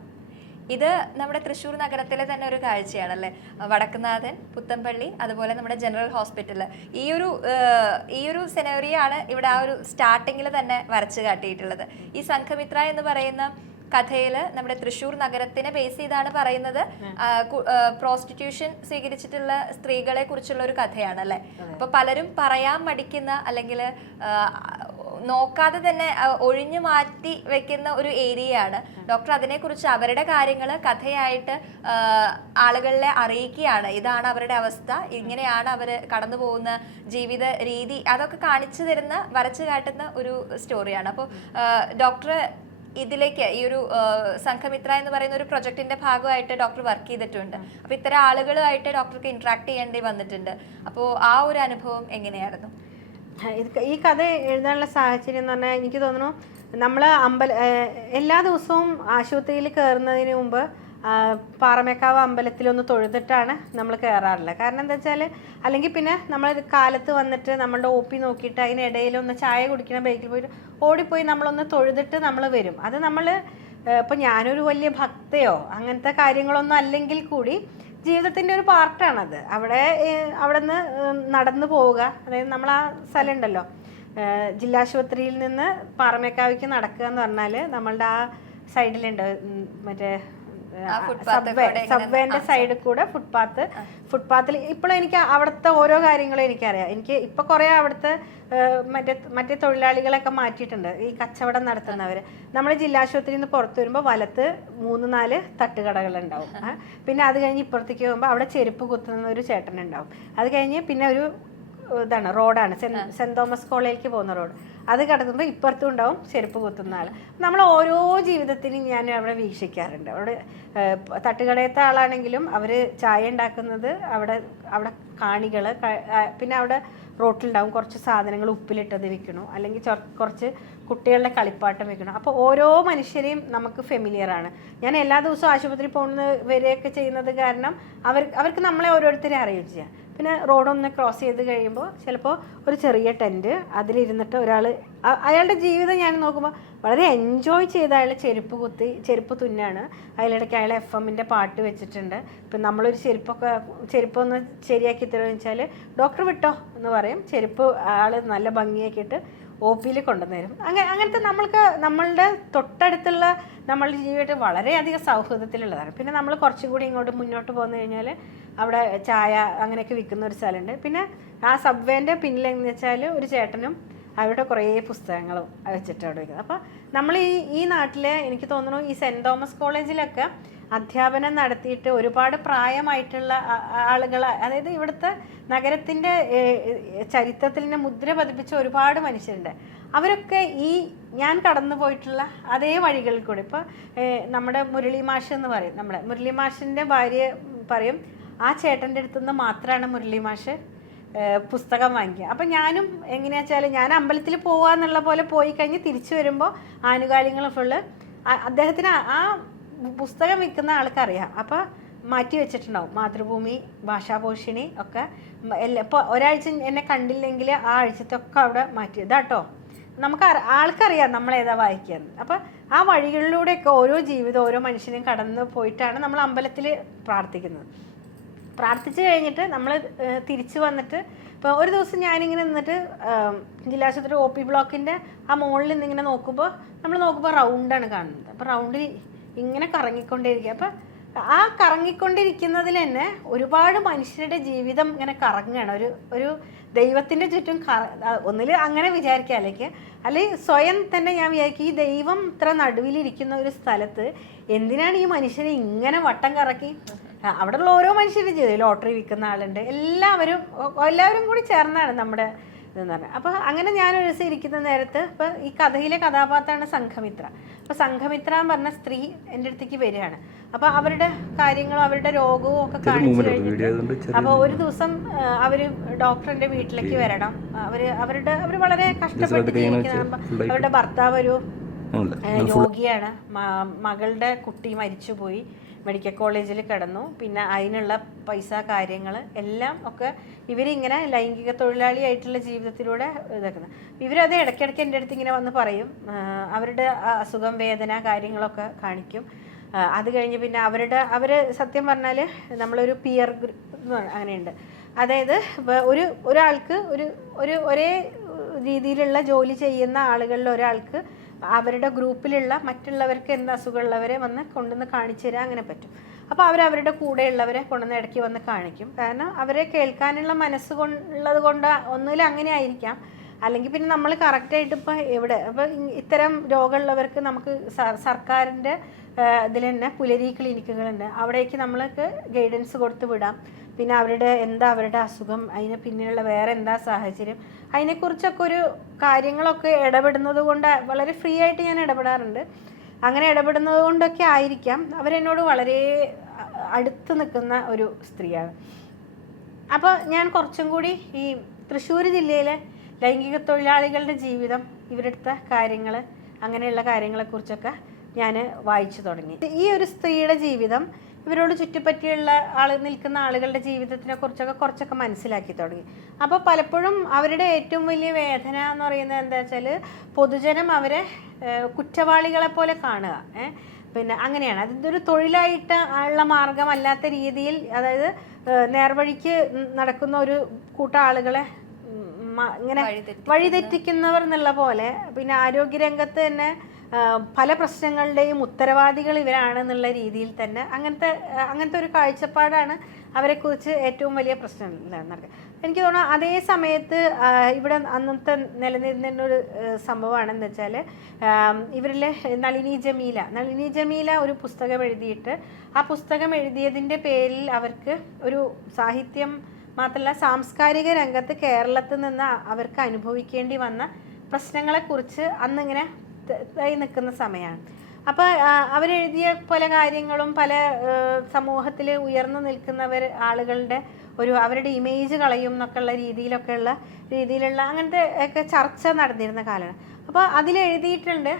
ഇത് നമ്മുടെ തൃശ്ശൂർ നഗരത്തിലെ തന്നെ ഒരു കാഴ്ചയാണല്ലേ. വടക്കുന്നാഥൻ, പുത്തമ്പള്ളി, അതുപോലെ നമ്മുടെ ജനറൽ ഹോസ്പിറ്റൽ, ഈ ഒരു സെനറിയോ ആണ് ഇവിടെ ആ ഒരു സ്റ്റാർട്ടിങ്ങിൽ തന്നെ വരച്ചു കാട്ടിയിട്ടുള്ളത്. ഈ സംഘമിത്ര എന്ന് പറയുന്ന കഥയിൽ നമ്മുടെ തൃശ്ശൂർ നഗരത്തിനെ ബേസ് ചെയ്താണ് പറയുന്നത്. പ്രോസ്റ്റിറ്റ്യൂഷൻ സ്വീകരിച്ചിട്ടുള്ള സ്ത്രീകളെ കുറിച്ചുള്ള ഒരു കഥയാണല്ലേ. അപ്പൊ പലരും പറയാൻ മടിക്കുന്ന അല്ലെങ്കിൽ നോക്കാതെ തന്നെ ഒഴിഞ്ഞു മാറ്റി വെക്കുന്ന ഒരു ഏരിയയാണ്. ഡോക്ടർ അതിനെക്കുറിച്ച് അവരുടെ കാര്യങ്ങൾ കഥയായിട്ട് ആളുകളെ അറിയിക്കുകയാണ്. ഇതാണ് അവരുടെ അവസ്ഥ, ഇങ്ങനെയാണ് അവർ കടന്നു പോകുന്ന ജീവിത രീതി, അതൊക്കെ കാണിച്ചു തരുന്ന, വരച്ചു കാട്ടുന്ന ഒരു സ്റ്റോറിയാണ്. അപ്പോൾ ഡോക്ടർ ഇതിലേക്ക് ഈ ഒരു സംഘമിത്ര എന്ന് പറയുന്ന ഒരു പ്രൊജക്ടിന്റെ ഭാഗമായിട്ട് ഡോക്ടർ വർക്ക് ചെയ്തിട്ടുണ്ട്. അപ്പൊ ഇത്തരം ആളുകളുമായിട്ട് ഡോക്ടർക്ക് ഇന്ററാക്ട് ചെയ്യേണ്ടി വന്നിട്ടുണ്ട്. അപ്പോൾ ആ ഒരു അനുഭവം എങ്ങനെയായിരുന്നു? ഈ കഥ എഴുതാനുള്ള സാഹചര്യം എന്ന് പറഞ്ഞാൽ എനിക്ക് തോന്നുന്നു നമ്മൾ എല്ലാ ദിവസവും ആശുപത്രിയിൽ കയറുന്നതിന് മുമ്പ് പാറമേക്കാവ് അമ്പലത്തിലൊന്ന് തൊഴുതിട്ടാണ് നമ്മൾ കയറാറുള്ളത്. കാരണം എന്താ വെച്ചാൽ അല്ലെങ്കിൽ പിന്നെ നമ്മൾ കാലത്ത് വന്നിട്ട് നമ്മളുടെ OP നോക്കിയിട്ട് അതിനിടയിലൊന്ന് ചായ കുടിക്കണ ബേക്കിൽ പോയിട്ട് ഓടിപ്പോയി നമ്മളൊന്ന് തൊഴുതിട്ട് നമ്മൾ വരും. അത് നമ്മൾ ഇപ്പം ഞാനൊരു വലിയ ഭക്തയോ അങ്ങനത്തെ കാര്യങ്ങളൊന്നും അല്ലെങ്കിൽ കൂടി ജീവിതത്തിൻ്റെ ഒരു പാർട്ടാണത്. അവിടെ നിന്ന് നടന്നു പോവുക, അതായത് നമ്മൾ ആ സ്ഥലം ഉണ്ടല്ലോ, ജില്ലാശുപത്രിയിൽ നിന്ന് പാറമേക്കാവിക്ക് നടക്കുക എന്ന് പറഞ്ഞാൽ നമ്മളുടെ ആ സൈഡിലുണ്ട് മറ്റേ സബ്വേന്റെ സൈഡിൽ കൂടെ ഫുട്പാത്തിൽ ഇപ്പോഴും എനിക്ക് അവിടുത്തെ ഓരോ കാര്യങ്ങളും എനിക്കറിയാം. എനിക്ക് ഇപ്പൊ കുറെ അവിടുത്തെ മറ്റേ തൊഴിലാളികളൊക്കെ മാറ്റിയിട്ടുണ്ട്, ഈ കച്ചവടം നടത്തുന്നവര്. നമ്മൾ ജില്ലാശുപത്രിയിൽ നിന്ന് പുറത്തു വരുമ്പോൾ വലത്ത് 3-4 തട്ടുകടകൾ ഉണ്ടാവും. പിന്നെ അത് കഴിഞ്ഞ് ഇപ്പുറത്തേക്ക് പോകുമ്പോൾ അവിടെ ചെരുപ്പ് കുത്തുന്ന ഒരു ചേട്ടൻ ഉണ്ടാവും. അത് കഴിഞ്ഞ് പിന്നെ ഒരു ഇതാണ് റോഡാണ്, സെന്റ് തോമസ് കോളേജിലേക്ക് പോകുന്ന റോഡ്. അത് കടക്കുമ്പോൾ ഇപ്പുറത്തും ഉണ്ടാവും ചെരുപ്പ് കുത്തുന്ന ആൾ. നമ്മൾ ഓരോ ജീവിതത്തിനും ഞാൻ അവിടെ വീക്ഷിക്കാറുണ്ട്. അവിടെ തട്ടുകടയത്തെ ആളാണെങ്കിലും അവർ ചായ ഉണ്ടാക്കുന്നത് അവിടെ കാണികൾ, പിന്നെ അവിടെ റോട്ടിലുണ്ടാവും കുറച്ച് സാധനങ്ങൾ ഉപ്പിലിട്ടത് വിൽക്കണു, അല്ലെങ്കിൽ കുറച്ച് കുട്ടികളുടെ കളിപ്പാട്ടം വെക്കണം. അപ്പോൾ ഓരോ മനുഷ്യരെയും നമുക്ക് ഫെമിലിയറാണ്. ഞാൻ എല്ലാ ദിവസവും ആശുപത്രി പോകുന്നത് വരികയൊക്കെ ചെയ്യുന്നത് കാരണം അവർക്ക് നമ്മളെ ഓരോരുത്തരെ അറിയുകയും ചെയ്യാം. പിന്നെ റോഡൊന്ന് ക്രോസ് ചെയ്ത് കഴിയുമ്പോൾ ചിലപ്പോൾ ഒരു ചെറിയ ടെൻറ്റ്, അതിലിരുന്നിട്ട് ഒരാൾ അയാളുടെ ജീവിതം ഞാൻ നോക്കുമ്പോൾ വളരെ എൻജോയ് ചെയ്ത് അയാൾ ചെരുപ്പ് തുന്നാണ്. അതിലിടയ്ക്ക് അയാൾ FM-ൻ്റെ പാട്ട് വെച്ചിട്ടുണ്ട്. ഇപ്പം നമ്മളൊരു ചെരുപ്പൊന്ന് ശരിയാക്കി തരുമെന്ന് വെച്ചാൽ ഡോക്ടർ വിട്ടോ എന്ന് പറയും. ചെരുപ്പ് ആൾ നല്ല ഭംഗിയാക്കിയിട്ട് OP-യിൽ കൊണ്ടുവന്നേരും. അങ്ങനത്തെ നമ്മളുടെ തൊട്ടടുത്തുള്ള നമ്മളുടെ ജീവിതത്തിൽ വളരെയധികം സൗഹൃദത്തിലുള്ളതാണ്. പിന്നെ നമ്മൾ കുറച്ചും കൂടി ഇങ്ങോട്ട് മുന്നോട്ട് പോന്നു കഴിഞ്ഞാൽ അവിടെ ചായ അങ്ങനെയൊക്കെ വിൽക്കുന്ന ഒരു സ്ഥലമുണ്ട്. പിന്നെ ആ സബ്വേൻ്റെ പിന്നിലെന്ന് വെച്ചാൽ ഒരു ചേട്ടനും അവിടെ കുറേ പുസ്തകങ്ങളും വെച്ചിട്ട് അവിടെ വയ്ക്കുന്നത്. അപ്പോൾ നമ്മൾ ഈ നാട്ടിലെ എനിക്ക് തോന്നുന്നു ഈ സെൻറ്റ് തോമസ് കോളേജിലൊക്കെ അധ്യാപനം നടത്തിയിട്ട് ഒരുപാട് പ്രായമായിട്ടുള്ള ആളുകൾ, അതായത് ഇവിടുത്തെ നഗരത്തിൻ്റെ ചരിത്രത്തിൽ നിന്ന് മുദ്ര പതിപ്പിച്ച ഒരുപാട് മനുഷ്യരുണ്ട്. അവരൊക്കെ ഞാൻ കടന്നു പോയിട്ടുള്ള അതേ വഴികളിൽ കൂടെ. ഇപ്പോൾ നമ്മുടെ മുരളി മാഷ് എന്ന് പറയും, നമ്മുടെ മുരളി മാഷിൻ്റെ ഭാര്യ പറയും ആ ചേട്ടൻ്റെ അടുത്തുനിന്ന് മാത്രമാണ് മുരളി മാഷ് പുസ്തകം വാങ്ങിക്കുക. അപ്പം ഞാനും എങ്ങനെയാ വെച്ചാൽ ഞാൻ അമ്പലത്തിൽ പോവുക എന്നുള്ള പോലെ പോയി കഴിഞ്ഞ് തിരിച്ചു വരുമ്പോൾ ആനുകാലികൾ ഫുള്ള് അദ്ദേഹത്തിന് ആ പുസ്തകം വിൽക്കുന്ന ആൾക്കറിയാം. അപ്പോൾ മാറ്റി വെച്ചിട്ടുണ്ടാവും. മാതൃഭൂമി, ഭാഷാപോഷിണി ഒക്കെ ഇപ്പോൾ ഒരാഴ്ച എന്നെ കണ്ടില്ലെങ്കിൽ ആ ആഴ്ചത്തൊക്കെ അവിടെ മാറ്റി ഇതാട്ടോ. ആൾക്കറിയാം നമ്മളേതാ വായിക്കുകയെന്ന്. അപ്പോൾ ആ വഴികളിലൂടെയൊക്കെ ഓരോ ജീവിതം ഓരോ മനുഷ്യനും കടന്നു പോയിട്ടാണ് നമ്മൾ അമ്പലത്തിൽ പ്രാർത്ഥിക്കുന്നത്. പ്രാർത്ഥിച്ചു കഴിഞ്ഞിട്ട് നമ്മൾ തിരിച്ചു വന്നിട്ട് ഇപ്പോൾ ഒരു ദിവസം ഞാനിങ്ങനെ നിന്നിട്ട് ജില്ലാശുപത്രി OP ബ്ലോക്കിൻ്റെ ആ മുകളിൽ നിന്നിങ്ങനെ നോക്കുമ്പോൾ റൗണ്ടാണ് കാണുന്നത്. അപ്പോൾ റൗണ്ടിൽ ഇങ്ങനെ കറങ്ങിക്കൊണ്ടിരിക്കുക. അപ്പം ആ കറങ്ങിക്കൊണ്ടിരിക്കുന്നതിൽ തന്നെ ഒരുപാട് മനുഷ്യരുടെ ജീവിതം ഇങ്ങനെ കറങ്ങുകയാണ്. ഒരു ദൈവത്തിൻ്റെ ചുറ്റും ഒന്നിൽ അങ്ങനെ വിചാരിക്കുക, അല്ലെങ്കിൽ സ്വയം തന്നെ ഞാൻ വിചാരിക്കും ഈ ദൈവം ഇത്ര നടുവിലിരിക്കുന്ന ഒരു സ്ഥലത്ത് എന്തിനാണ് ഈ മനുഷ്യരെ ഇങ്ങനെ വട്ടം കറക്കി. അവിടെയുള്ള ഓരോ മനുഷ്യരുടെ ജീവിതം, ലോട്ടറി വിൽക്കുന്ന ആളുണ്ട്, എല്ലാവരും കൂടി ചേർന്നാണ് നമ്മുടെ ഇതെന്ന് പറഞ്ഞാൽ. അപ്പോൾ അങ്ങനെ ഞാനൊരു ദിവസം ഇരിക്കുന്ന നേരത്ത് ഇപ്പോൾ ഈ കഥയിലെ കഥാപാത്രമാണ് സംഘമിത്ര. അപ്പോൾ സംഘമിത്ര എന്ന് പറഞ്ഞ സ്ത്രീ എൻ്റെ അടുത്തേക്ക് വരികയാണ്. അപ്പോൾ അവരുടെ കാര്യങ്ങളും അവരുടെ രോഗവും ഒക്കെ കാണിച്ചു കഴിഞ്ഞിട്ട് അപ്പോൾ ഒരു ദിവസം അവർ ഡോക്ടറിൻ്റെ വീട്ടിലേക്ക് വരണം. അവർ വളരെ കഷ്ടപ്പെട്ട് ജീവിക്കുന്ന, അവരുടെ ഭർത്താവ് ഒരു രോഗിയാണ്, മകളുടെ കുട്ടി മരിച്ചുപോയി, മെഡിക്കൽ കോളേജിൽ കിടന്നു. പിന്നെ അതിനുള്ള പൈസ കാര്യങ്ങൾ എല്ലാം ഒക്കെ ഇവരിങ്ങനെ ലൈംഗിക തൊഴിലാളിയായിട്ടുള്ള ജീവിതത്തിലൂടെ ഇതാക്കുന്നത്. ഇവരത് ഇടയ്ക്കിടയ്ക്ക് എൻ്റെ അടുത്ത് ഇങ്ങനെ വന്ന് പറയും, അവരുടെ അസുഖം വേദന കാര്യങ്ങളൊക്കെ കാണിക്കും. അത് കഴിഞ്ഞ് പിന്നെ അവർ സത്യം പറഞ്ഞാൽ നമ്മളൊരു പിയർ അങ്ങനെയുണ്ട്. അതായത് ഒരാൾക്ക് ഒരേ രീതിയിലുള്ള ജോലി ചെയ്യുന്ന ആളുകളിൽ ഒരാൾക്ക് അവരുടെ ഗ്രൂപ്പിലുള്ള മറ്റുള്ളവർക്ക് എന്ത് അസുഖമുള്ളവരെ വന്ന് കൊണ്ടുവന്ന് കാണിച്ചു തരാൻ അങ്ങനെ പറ്റും. അപ്പോൾ അവരവരുടെ കൂടെയുള്ളവരെ കൊണ്ടുവന്ന് ഇടയ്ക്ക് വന്ന് കാണിക്കും. കാരണം അവരെ കേൾക്കാനുള്ള മനസ്സ് ഉള്ളത് കൊണ്ട് ഒന്നുമില്ല അങ്ങനെ ആയിരിക്കാം. അല്ലെങ്കിൽ പിന്നെ നമ്മൾ കറക്റ്റായിട്ട് ഇപ്പോൾ അപ്പോൾ ഇത്തരം രോഗമുള്ളവർക്ക് നമുക്ക് സർക്കാരിൻ്റെ ഇതിൽ തന്നെ പുലരി ക്ലിനിക്കുകളുണ്ട്. അവിടേക്ക് നമ്മൾക്ക് ഗൈഡൻസ് കൊടുത്ത് വിടാം. പിന്നെ അവരുടെ അസുഖം, അതിന് പിന്നിലുള്ള വേറെ എന്താ സാഹചര്യം, അതിനെക്കുറിച്ചൊക്കെ ഒരു കാര്യങ്ങളൊക്കെ ഇടപെടുന്നത് കൊണ്ട് വളരെ ഫ്രീ ആയിട്ട് ഞാൻ ഇടപെടാറുണ്ട്. അങ്ങനെ ഇടപെടുന്നത് കൊണ്ടൊക്കെ ആയിരിക്കാം അവരെന്നോട് വളരെ അടുത്ത് നിൽക്കുന്ന ഒരു സ്ത്രീയാണ്. അപ്പോൾ ഞാൻ കുറച്ചും കൂടി ഈ തൃശ്ശൂർ ജില്ലയിലെ ലൈംഗിക തൊഴിലാളികളുടെ ജീവിതം, ഇവരെടുത്ത കാര്യങ്ങൾ, അങ്ങനെയുള്ള കാര്യങ്ങളെക്കുറിച്ചൊക്കെ ഞാൻ വായിച്ചു തുടങ്ങി. ഈ ഒരു സ്ത്രീയുടെ ജീവിതം, ഇവരോട് ചുറ്റിപ്പറ്റിയുള്ള നിൽക്കുന്ന ആളുകളുടെ ജീവിതത്തിനെ കുറിച്ചൊക്കെ കുറച്ചൊക്കെ മനസ്സിലാക്കി തുടങ്ങി. അപ്പോൾ പലപ്പോഴും അവരുടെ ഏറ്റവും വലിയ വേദന എന്ന് പറയുന്നത് എന്താ വെച്ചാൽ പൊതുജനം അവരെ കുറ്റവാളികളെ പോലെ കാണുക. പിന്നെ അങ്ങനെയാണ്, അതിൻ്റെ തൊഴിലായിട്ട് ഉള്ള മാർഗമല്ലാത്ത രീതിയിൽ, അതായത് നേർവഴിക്ക് നടക്കുന്ന ഒരു കൂട്ടം ആളുകളെ ഇങ്ങനെ വഴിതെറ്റിക്കുന്നവർ എന്നുള്ള പോലെ. പിന്നെ ആരോഗ്യരംഗത്ത് തന്നെ പല പ്രശ്നങ്ങളുടെയും ഉത്തരവാദികൾ ഇവരാണെന്നുള്ള രീതിയിൽ തന്നെ അങ്ങനത്തെ ഒരു കാഴ്ചപ്പാടാണ് അവരെക്കുറിച്ച് ഏറ്റവും വലിയ പ്രശ്നം നടക്കുക. എനിക്ക് തോന്നുന്നു അതേ സമയത്ത് ഇവിടെ അന്നത്തെ നിലനിന്നിരുന്നൊരു സംഭവമാണെന്ന് വെച്ചാൽ, ഇവരിലെ നളിനി ജമീല ഒരു പുസ്തകം എഴുതിയിട്ട് ആ പുസ്തകം എഴുതിയതിൻ്റെ പേരിൽ അവർക്ക് ഒരു സാഹിത്യം മാത്രമല്ല സാംസ്കാരിക രംഗത്ത് കേരളത്തിൽ നിന്ന് അവർക്ക് അനുഭവിക്കേണ്ടി വന്ന പ്രശ്നങ്ങളെക്കുറിച്ച് അന്നിങ്ങനെ നിൽക്കുന്ന സമയമാണ്. അപ്പോൾ അവരെഴുതിയ പല കാര്യങ്ങളും പല സമൂഹത്തിൽ ഉയർന്നു നിൽക്കുന്നവർ ആളുകളുടെ അവരുടെ ഇമേജ് കളയും എന്നൊക്കെയുള്ള രീതിയിലുള്ള അങ്ങനത്തെ ഒക്കെ ചർച്ച നടന്നിരുന്ന കാലമാണ്. അപ്പോൾ അതിലെഴുതിയിട്ടുണ്ട്,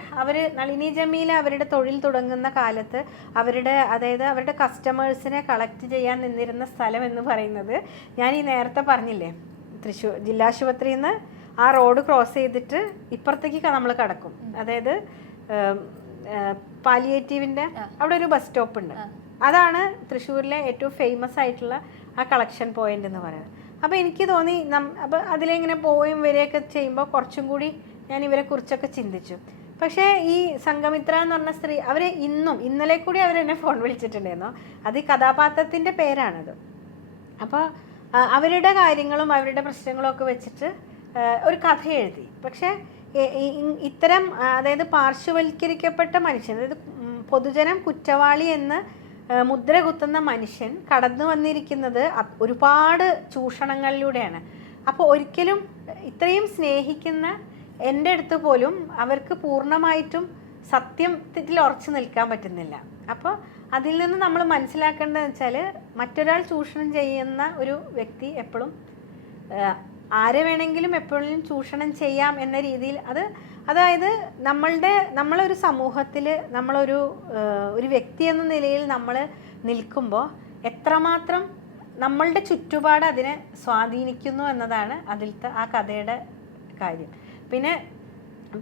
നളിനി ജമീല അവരുടെ തൊഴിൽ തുടങ്ങുന്ന കാലത്ത് അതായത് അവരുടെ കസ്റ്റമേഴ്സിനെ കളക്ട് ചെയ്യാൻ നിന്നിരുന്ന സ്ഥലം എന്ന് പറയുന്നത്, ഞാൻ ഈ നേരത്തെ പറഞ്ഞില്ലേ തൃശ്ശൂർ ജില്ലാശുപത്രിയിൽ നിന്ന് ആ റോഡ് ക്രോസ് ചെയ്തിട്ട് ഇപ്പുറത്തേക്ക് നമ്മൾ കടക്കും. അതായത് പാലിയേറ്റീവിൻ്റെ അവിടെ ഒരു ബസ് സ്റ്റോപ്പ് ഉണ്ട്. അതാണ് തൃശ്ശൂരിലെ ഏറ്റവും ഫേമസ് ആയിട്ടുള്ള ആ കളക്ഷൻ പോയിന്റ് എന്ന് പറയുന്നത്. അപ്പോൾ എനിക്ക് തോന്നി അപ്പോൾ അതിലിങ്ങനെ പോവുകയും വരികയൊക്കെ ചെയ്യുമ്പോൾ കുറച്ചും കൂടി ഞാൻ ഇവരെ കുറിച്ചൊക്കെ ചിന്തിച്ചു. പക്ഷേ ഈ സംഘമിത്ര എന്ന് പറഞ്ഞ സ്ത്രീ, അവരെ ഇന്നലെ കൂടി അവരെന്നെ ഫോൺ വിളിച്ചിട്ടുണ്ടായിരുന്നു. അത് ഈ കഥാപാത്രത്തിൻ്റെ പേരാണത്. അപ്പോൾ അവരുടെ കാര്യങ്ങളും അവരുടെ പ്രശ്നങ്ങളും ഒക്കെ വെച്ചിട്ട് ഒരു കഥ എഴുതി. പക്ഷേ ഇത്തരം അതായത് പാർശ്വവൽക്കരിക്കപ്പെട്ട മനുഷ്യൻ, അതായത് പൊതുജനം കുറ്റവാളി എന്ന് മുദ്ര കുത്തുന്ന മനുഷ്യൻ കടന്നു വന്നിരിക്കുന്നത് ഒരുപാട് ചൂഷണങ്ങളിലൂടെയാണ്. അപ്പോൾ ഒരിക്കലും ഇത്രയും സ്നേഹിക്കുന്ന എൻ്റെ അടുത്ത് പോലും അവർക്ക് പൂർണ്ണമായിട്ടും സത്യത്തിൽ ഉറച്ചു നിൽക്കാൻ പറ്റുന്നില്ല. അപ്പോൾ അതിൽ നിന്ന് നമ്മൾ മനസ്സിലാക്കേണ്ടതെന്ന് വെച്ചാൽ, മറ്റൊരാൾ ചൂഷണം ചെയ്യുന്ന ഒരു വ്യക്തി എപ്പോഴും ആരെ വേണമെങ്കിലും എപ്പോഴും ചൂഷണം ചെയ്യാം എന്ന രീതിയിൽ അതായത് നമ്മളൊരു സമൂഹത്തിൽ ഒരു വ്യക്തി എന്ന നിലയിൽ നമ്മൾ നിൽക്കുമ്പോൾ എത്രമാത്രം നമ്മളുടെ ചുറ്റുപാട് അതിനെ സ്വാധീനിക്കുന്നു എന്നതാണ് അതിലത്തെ ആ കഥയുടെ കാര്യം. പിന്നെ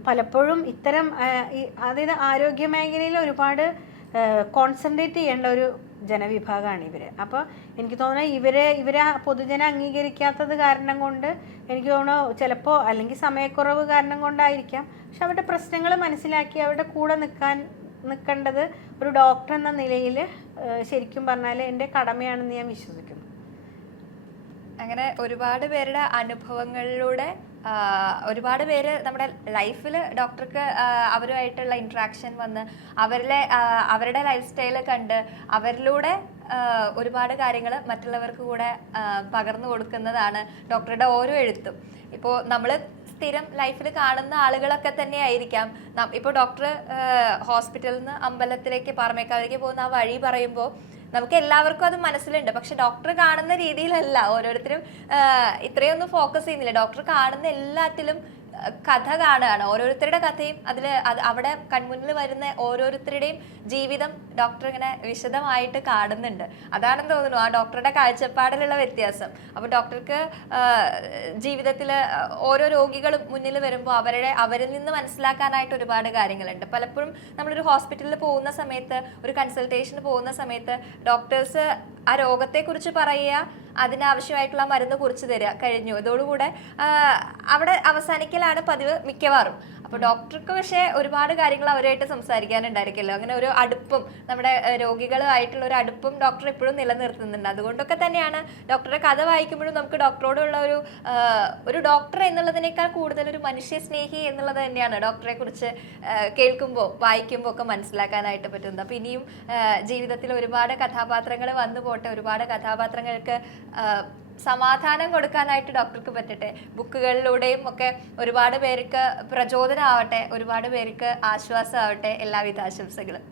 പലപ്പോഴും ഇത്തരം അതായത് ആരോഗ്യ മേഖലയിൽ ഒരുപാട് കോൺസെൻട്രേറ്റ് ചെയ്യേണ്ട ഒരു ജനവിഭാഗമാണ് ഇവർ. അപ്പോൾ എനിക്ക് തോന്നുന്നത് ഇവരെ പൊതുജനം അംഗീകരിക്കാത്തത് കാരണം കൊണ്ട് എനിക്ക് തോന്നുന്നു ചിലപ്പോൾ അല്ലെങ്കിൽ സമയക്കുറവ് കാരണം കൊണ്ടായിരിക്കാം. പക്ഷെ അവരുടെ പ്രശ്നങ്ങൾ മനസ്സിലാക്കി അവരുടെ കൂടെ നിൽക്കേണ്ടത് ഒരു ഡോക്ടർ എന്ന നിലയിൽ ശരിക്കും പറഞ്ഞാൽ എൻ്റെ കടമയാണെന്ന് ഞാൻ വിശ്വസിക്കുന്നു. അങ്ങനെ ഒരുപാട് പേരുടെ അനുഭവങ്ങളിലൂടെ ഒരുപാട് പേര് നമ്മുടെ ലൈഫിൽ ഡോക്ടർക്ക് അവരുമായിട്ടുള്ള ഇൻട്രാക്ഷൻ വന്ന് അവരുടെ ലൈഫ് സ്റ്റൈല് കണ്ട് അവരിലൂടെ ഒരുപാട് കാര്യങ്ങൾ മറ്റുള്ളവർക്ക് കൂടെ പകർന്നു കൊടുക്കുന്നതാണ് ഡോക്ടറുടെ ഓരോ എഴുത്തും. ഇപ്പോൾ നമ്മൾ സ്ഥിരം ലൈഫിൽ കാണുന്ന ആളുകളൊക്കെ തന്നെ ആയിരിക്കാം. ഇപ്പോൾ ഡോക്ടർ ഹോസ്പിറ്റലിൽ നിന്ന് അമ്പലത്തിലേക്ക് പാറമേക്കാവിലേക്ക് പോകുന്ന ആ വഴി പറയുമ്പോൾ നമുക്ക് എല്ലാവർക്കും അത് മനസ്സിലുണ്ട്. പക്ഷെ ഡോക്ടർ കാണുന്ന രീതിയിലല്ല ഓരോരുത്തരും ഇത്രയൊന്നും ഫോക്കസ് ചെയ്യുന്നില്ല. ഡോക്ടർ കാണുന്ന എല്ലാത്തിലും കഥ കാണുകയാണ്. ഓരോരുത്തരുടെ കഥയും അവിടെ കൺമുന്നിൽ വരുന്ന ഓരോരുത്തരുടെയും ജീവിതം ഡോക്ടർ ഇങ്ങനെ വിശദമായിട്ട് കാണുന്നുണ്ട്. അതാണെന്ന് തോന്നുന്നു ആ ഡോക്ടറുടെ കാഴ്ചപ്പാടിലുള്ള വ്യത്യാസം. അപ്പോൾ ഡോക്ടർക്ക് ജീവിതത്തിൽ ഓരോ രോഗികളും മുന്നിൽ വരുമ്പോൾ അവരിൽ നിന്ന് മനസ്സിലാക്കാനായിട്ട് ഒരുപാട് കാര്യങ്ങളുണ്ട്. പലപ്പോഴും നമ്മളൊരു ഹോസ്പിറ്റലിൽ പോകുന്ന സമയത്ത്, ഒരു കൺസൾട്ടേഷന് പോകുന്ന സമയത്ത് ഡോക്ടേഴ്സ് ആ രോഗത്തെക്കുറിച്ച് പറയുക, അതിനാവശ്യമായിട്ടുള്ള മരുന്ന് കുറിച്ച് തരിക, കഴിഞ്ഞു. ഇതോടുകൂടെ അവിടെ അവസാനിക്കലാണ് പതിവ് മിക്കവാറും. അപ്പോൾ ഡോക്ടർക്ക് പക്ഷേ ഒരുപാട് കാര്യങ്ങൾ അവരുമായിട്ട് സംസാരിക്കാനുണ്ടായിരിക്കുമല്ലോ. അങ്ങനെ ഒരു അടുപ്പും, നമ്മുടെ രോഗികളുമായിട്ടുള്ള ഒരു അടുപ്പും ഡോക്ടർ എപ്പോഴും നിലനിർത്തുന്നുണ്ട്. അതുകൊണ്ടൊക്കെ തന്നെയാണ് ഡോക്ടറുടെ കഥ വായിക്കുമ്പോഴും നമുക്ക് ഡോക്ടറോടുള്ള ഒരു ഡോക്ടർ എന്നുള്ളതിനേക്കാൾ കൂടുതൽ ഒരു മനുഷ്യ സ്നേഹി എന്നുള്ളത് തന്നെയാണ് ഡോക്ടറെ കുറിച്ച് കേൾക്കുമ്പോൾ വായിക്കുമ്പോൾ ഒക്കെ മനസ്സിലാക്കാനായിട്ട് പറ്റുന്നത്. അപ്പോൾ ഇനിയും ജീവിതത്തിൽ ഒരുപാട് കഥാപാത്രങ്ങൾ വന്നു പോട്ടെ, ഒരുപാട് കഥാപാത്രങ്ങൾക്ക് സമാധാനം കൊടുക്കാനായിട്ട് ഡോക്ടർക്ക് പറ്റട്ടെ. ബുക്കുകളിലൂടെയും ഒക്കെ ഒരുപാട് പേർക്ക് പ്രചോദനമാവട്ടെ, ഒരുപാട് പേർക്ക് ആശ്വാസമാവട്ടെ. എല്ലാവിധ ആശംസകളും.